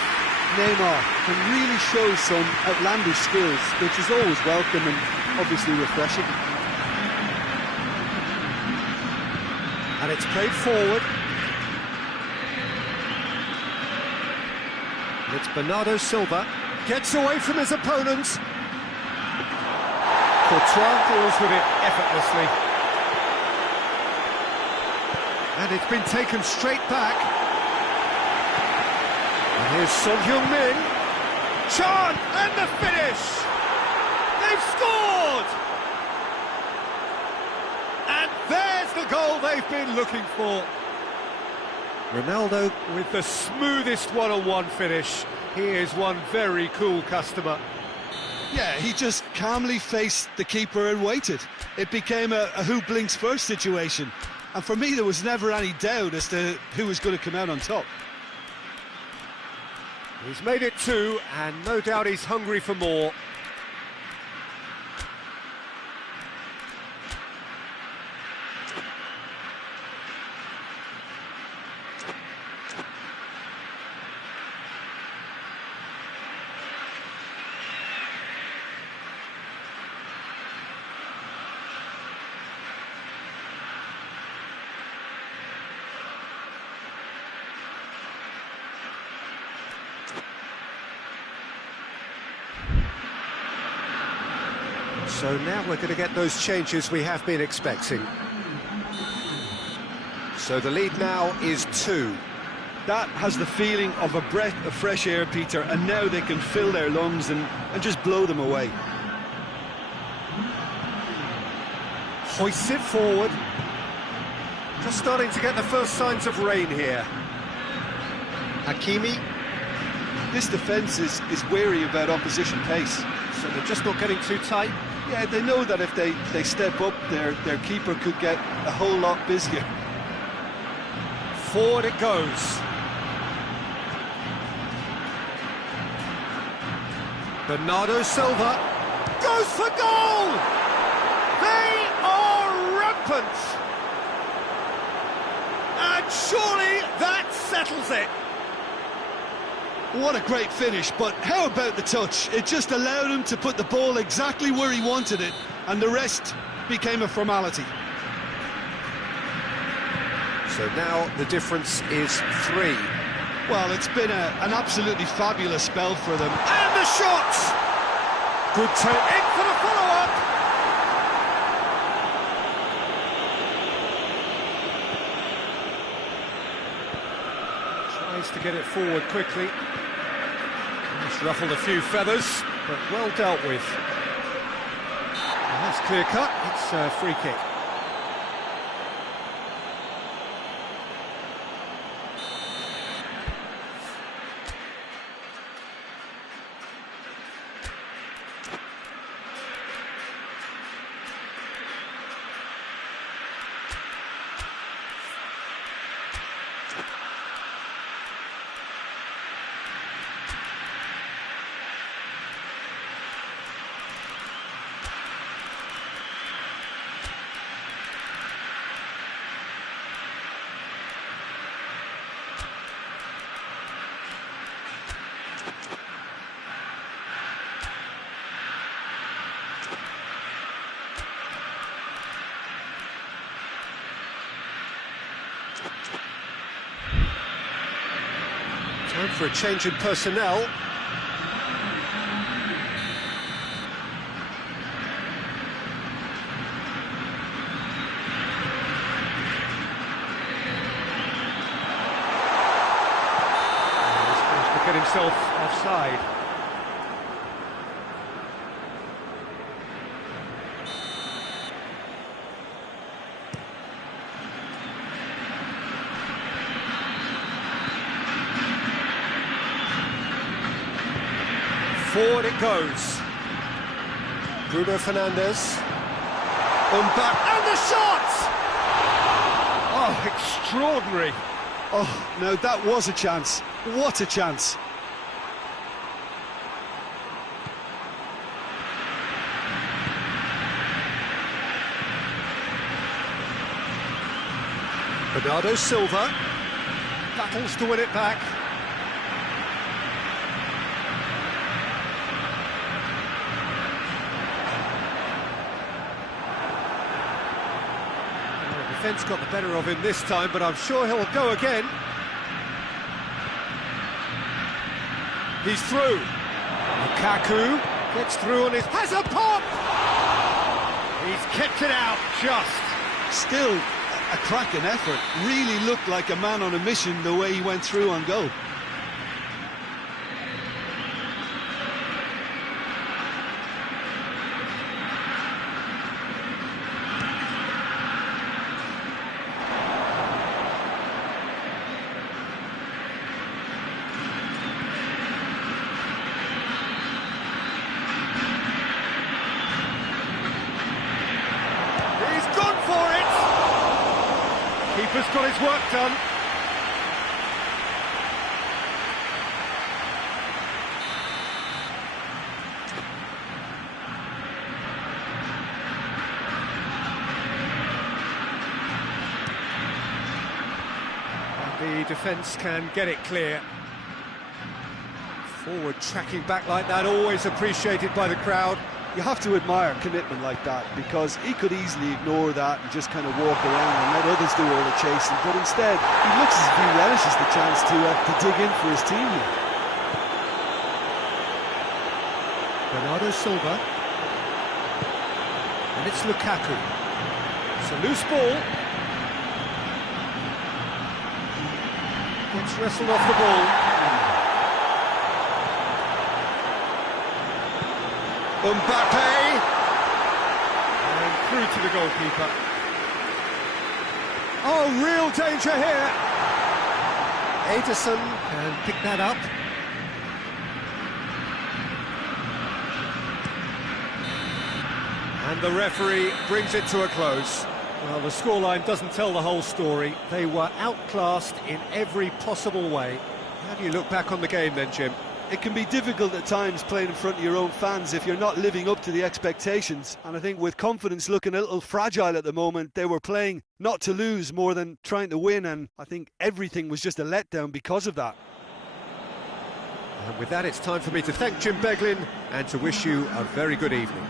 Neymar can really show some outlandish skills, which is always welcome and obviously refreshing. And it's played forward. It's Bernardo Silva. Gets away from his opponents. Courtois deals with it effortlessly. And it's been taken straight back. And here's Son Heung-min. Chant! And the finish! They've scored! And there's the goal they've been looking for. Ronaldo with the smoothest one-on-one finish. He is one very cool customer. Yeah, he just calmly faced the keeper and waited. It became a who blinks first situation. And for me, there was never any doubt as to who was going to come out on top. He's made it 2, and no doubt he's hungry for more. So now we're going to get those changes we have been expecting. So the lead now is 2. That has the feeling of a breath of fresh air, Peter, and now they can fill their lungs and just blow them away. Hoists it forward. Just starting to get the first signs of rain here. Hakimi. This defence is wary about opposition pace. So they're just not getting too tight. Yeah, they know that if they step up, their keeper could get a whole lot busier. Forward it goes. Bernardo Silva goes for goal! They are rampant! And surely that settles it. What a great finish, but how about the touch? It just allowed him to put the ball exactly where he wanted it, and the rest became a formality. So now the difference is 3. Well, it's been an absolutely fabulous spell for them. And the shot! Good take in for the follow-up! Tries to get it forward quickly. Just ruffled a few feathers, but well dealt with. And that's clear cut, it's a free kick. Time for a change in personnel. He's managed to get himself offside. Forward it goes. Bruno Fernandes. Back and the shot! Oh, extraordinary. Oh, no, that was a chance. What a chance. Bernardo Silva battles to win it back. Defence got the better of him this time, but I'm sure he'll go again. He's through. Lukaku gets through and has a pop! He's kept it out, just. Still a cracking effort. Really looked like a man on a mission the way he went through on goal. Keeper's got his work done. The defence can get it clear. Forward tracking back like that, always appreciated by the crowd. You have to admire commitment like that, because he could easily ignore that and just kind of walk around and let others do all the chasing, but instead he looks as if he relishes the chance to dig in for his team here. Bernardo Silva. And it's Lukaku. It's a loose ball. Gets wrestled off the ball. Mbappe! And through to the goalkeeper. Oh, real danger here! Ederson Can pick that up. and the referee brings it to a close. Well, the scoreline doesn't tell the whole story. They were outclassed in every possible way. How do you look back on the game then, Jim? It can be difficult at times playing in front of your own fans if you're not living up to the expectations, and I think with confidence looking a little fragile at the moment, they were playing not to lose more than trying to win, and I think everything was just a letdown because of that. And with that, it's time for me to thank Jim Beglin and to wish you a very good evening.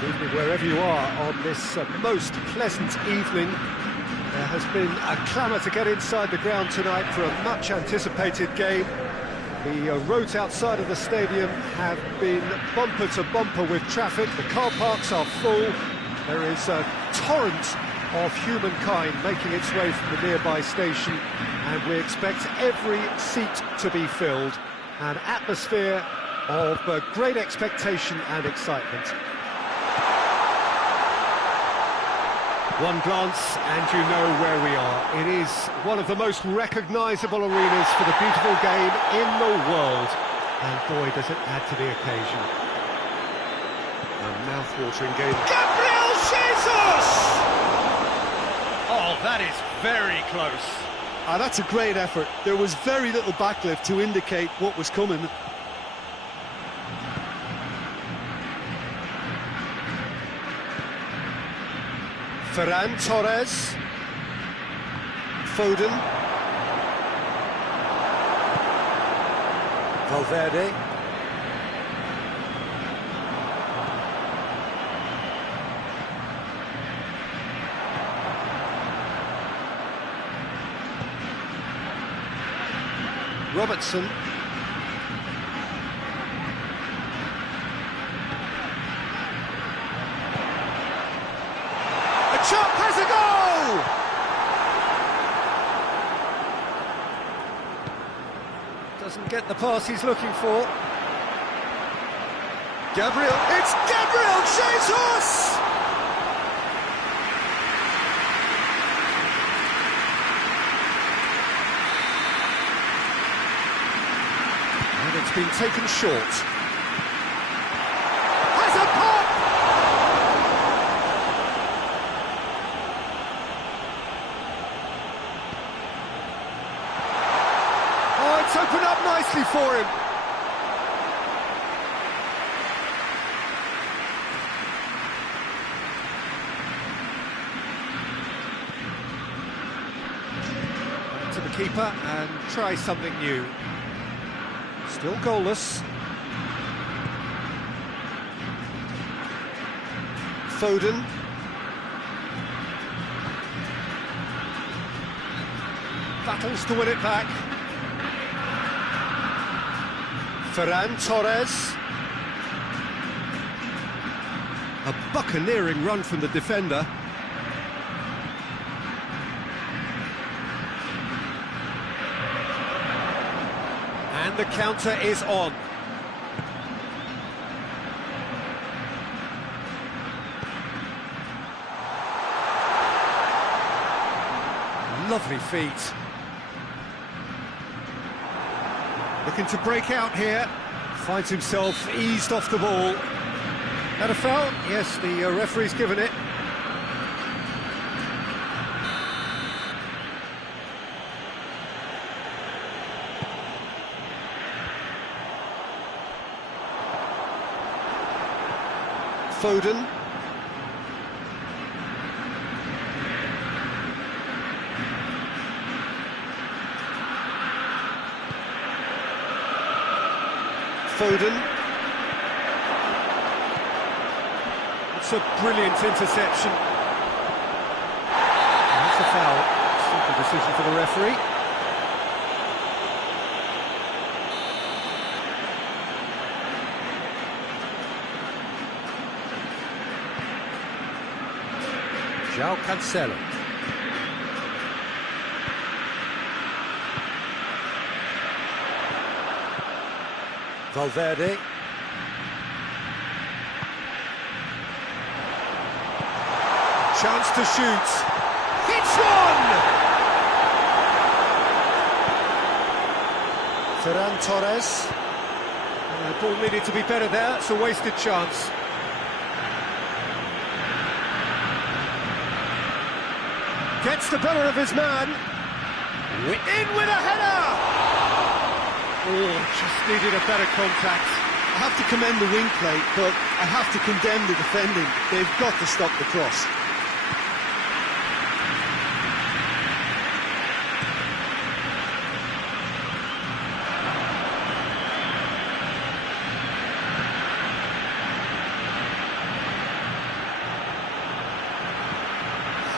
Good evening wherever you are on this most pleasant evening. There has been a clamour to get inside the ground tonight for a much-anticipated game. The roads outside of the stadium have been bumper to bumper with traffic. The car parks are full. There is a torrent of humankind making its way from the nearby station, and we expect every seat to be filled. An atmosphere of great expectation and excitement. One glance and you know where we are. It is one of the most recognisable arenas for the beautiful game in the world. And boy, does it add to the occasion. A mouth-watering game. Gabriel Jesus! Oh, that is very close. That's a great effort. There was very little backlift to indicate what was coming. Ferran Torres, Foden, Valverde, Robertson, Chop has a goal! Doesn't get the pass he's looking for. Gabriel, it's Gabriel Jesus! And it's been taken short. Has a pop! It's opened up nicely for him. Back to the keeper and try something new. Still goalless. Foden. Battles to win it back. Ferran Torres. A buccaneering run from the defender. And the counter is on. Lovely feet. Looking to break out here, finds himself eased off the ball. Had a foul? Yes, the referee's given it. Foden. Foden. It's a brilliant interception. That's a foul. Simple decision for the referee. João Cancelo. Valverde. Chance to shoot. Hits one! Ferran Torres. The ball needed to be better there. It's a wasted chance. Gets the better of his man. In with a header! Oh, just needed a better contact. I have to commend the wing play, but I have to condemn the defending. They've got to stop the cross.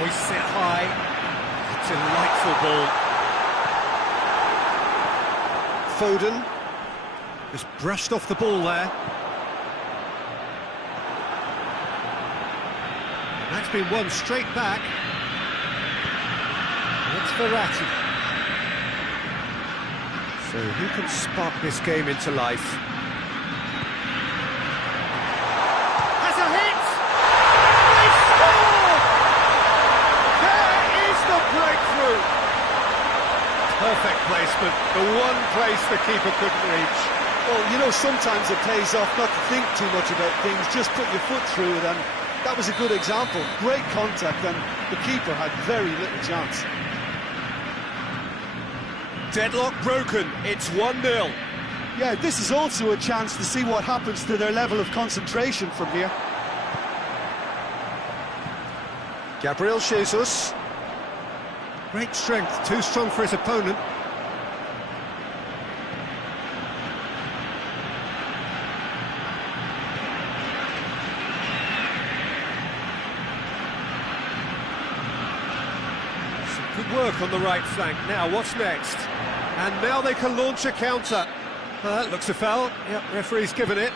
Hoists it high. Delightful ball. Foden. Just brushed off the ball there. And that's been won straight back. It's Verratti. So who can spark this game into life? Has a hit! They score! There is the breakthrough! Perfect placement, the one place the keeper couldn't reach. Well, you know, sometimes it pays off not to think too much about things, just put your foot through it, and that was a good example. Great contact, and the keeper had very little chance. Deadlock broken, it's 1-0. Yeah, this is also a chance to see what happens to their level of concentration from here. Gabriel Jesus. Great strength, too strong for his opponent. Good work on the right flank. Now, what's next? And now they can launch a counter. Looks a foul. Yep, referee's given it.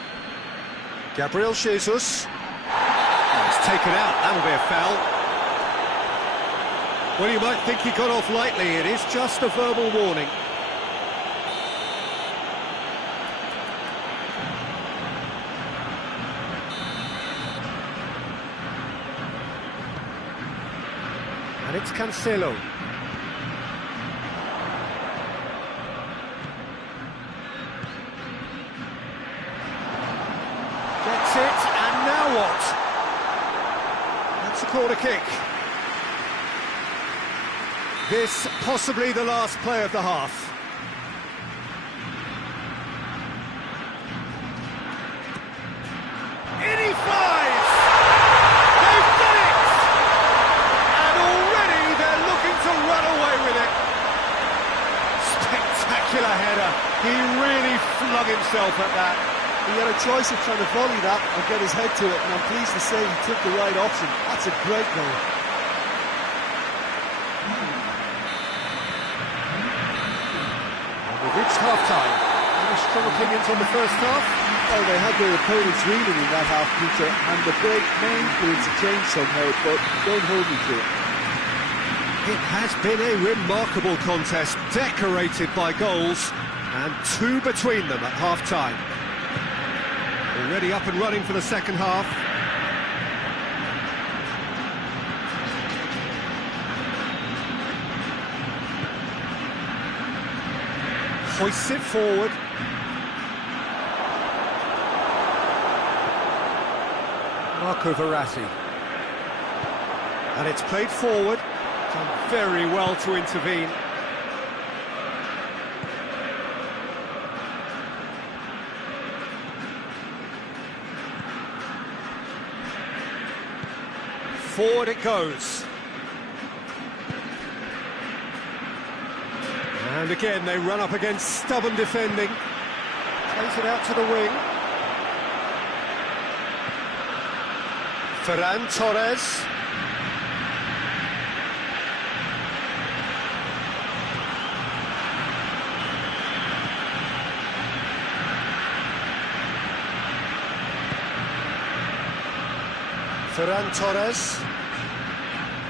Gabriel Jesus. Oh, it's taken out. That'll be a foul. Well, you might think he got off lightly. It is just a verbal warning. And it's Cancelo. Gets it, and now what? That's a corner kick. This possibly the last play of the half. In he flies! They've done it! And already they're looking to run away with it. Spectacular header. He really flung himself at that. He had a choice of trying to volley that or get his head to it, and I'm pleased to say he took the right option. That's a great goal. We've reached half-time. Any strong opinions on the first half? Well, they had their opponents reeling in that half, Peter, and the break may influence a change somehow, but don't hold me to it. It has been a remarkable contest, decorated by goals, and two between them at half-time. Already up and running for the second half. Hoists it forward. Marco Verratti. And it's played forward. Done very well to intervene. Forward it goes. And again, they run up against stubborn defending. Plays it out to the wing. Ferran Torres. Ferran Torres.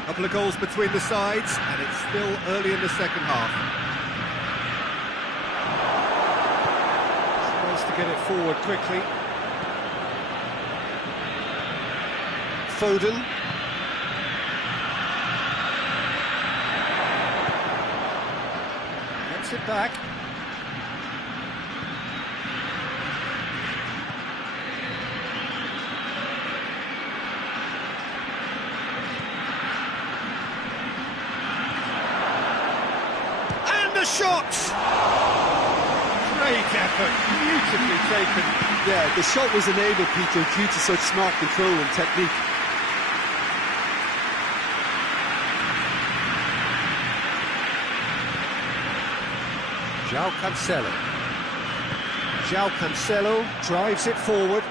A couple of goals between the sides, and it's still early in the second half. Tries to get it forward quickly. Foden. Gets it back. Shot! Great effort, beautifully taken. Yeah, the shot was enabled, Peter, due to such smart control and technique. João Cancelo. João Cancelo drives it forward.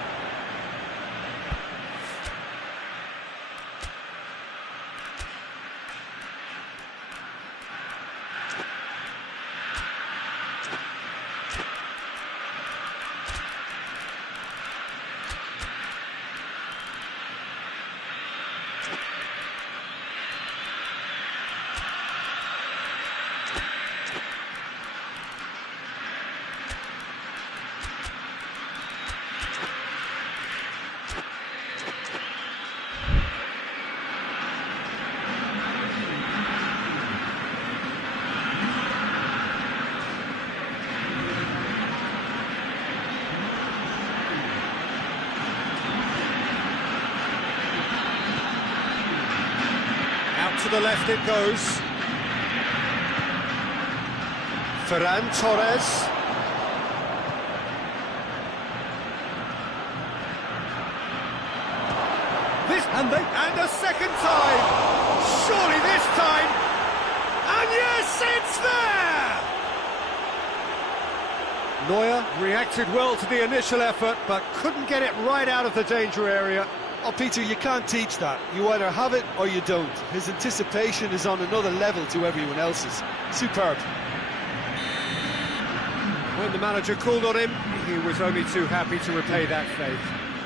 to the left it goes. Ferran Torres. And a second time! Surely this time! And yes, it's there! Neuer reacted well to the initial effort, but couldn't get it right out of the danger area. Oh, Peter, you can't teach that. You either have it or you don't. His anticipation is on another level to everyone else's. Superb. When the manager called on him, he was only too happy to repay that faith.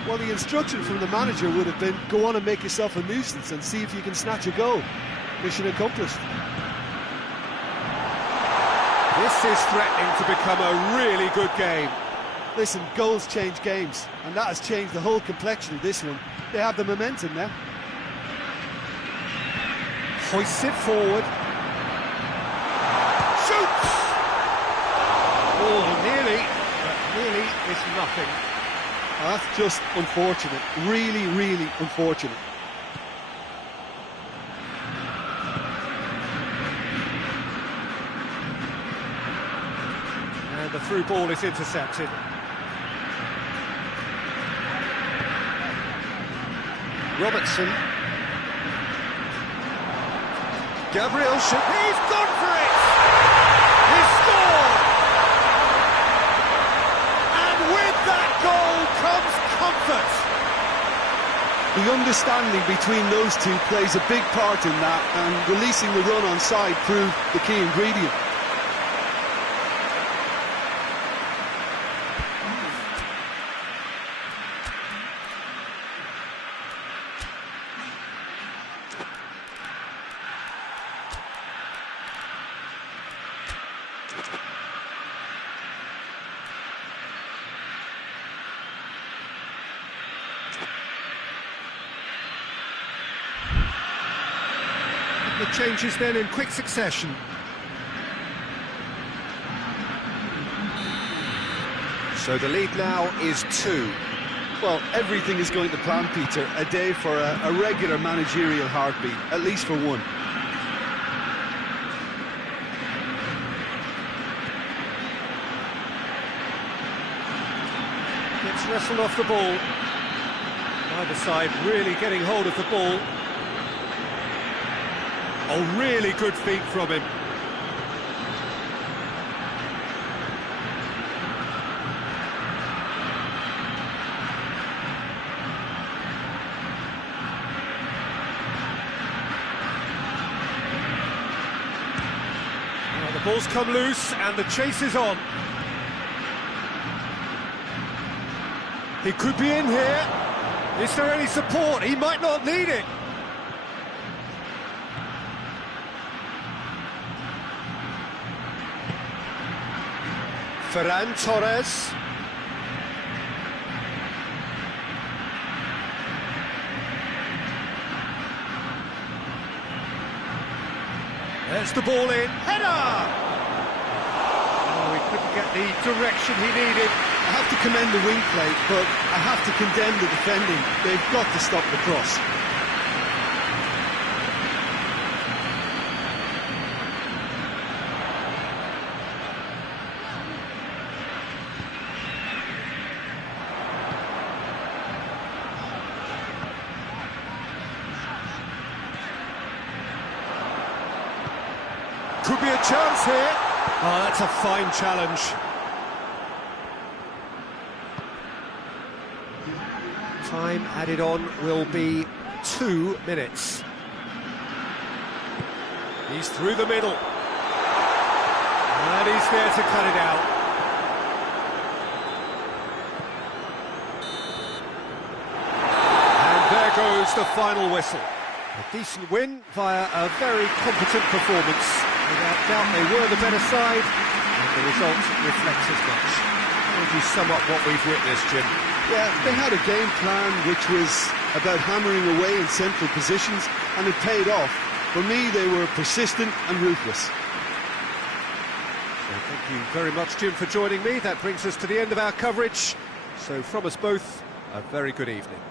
Well, the instruction from the manager would have been, go on and make yourself a nuisance and see if you can snatch a goal. Mission accomplished. This is threatening to become a really good game. Listen, goals change games, and that has changed the whole complexion of this one. They have the momentum now. Hoists it forward. Shoots! Oh, nearly, but nearly is nothing. That's just unfortunate. Really, really unfortunate. And the through ball is intercepted. Robertson. Gabriel should... He's gone for it! He's scored! And with that goal comes comfort. The understanding between those two plays a big part in that, and releasing the run on side proved the key ingredient. The changes then in quick succession. So the lead now is 2. Well, everything is going to plan, Peter. A day for a regular managerial heartbeat, at least for one. Gets wrestled off the ball. Either side really getting hold of the ball. Oh, really good feet from him. Now the ball's come loose and the chase is on. He could be in here. Is there any support? He might not need it. Ferran Torres. There's the ball in. Header! Oh, he couldn't get the direction he needed. I have to commend the wing play, but I have to condemn the defending. They've got to stop the cross. Could be a chance here. Oh, that's a fine challenge. Time added on will be 2 minutes. He's through the middle. And he's there to cut it out. And there goes the final whistle. A decent win via a very competent performance. Without doubt, they were the better side, and the result reflects as much. How would you sum up what we've witnessed, Jim? Yeah, they had a game plan which was about hammering away in central positions, and it paid off. For me, they were persistent and ruthless. So thank you very much, Jim, for joining me. That brings us to the end of our coverage. So from us both, a very good evening.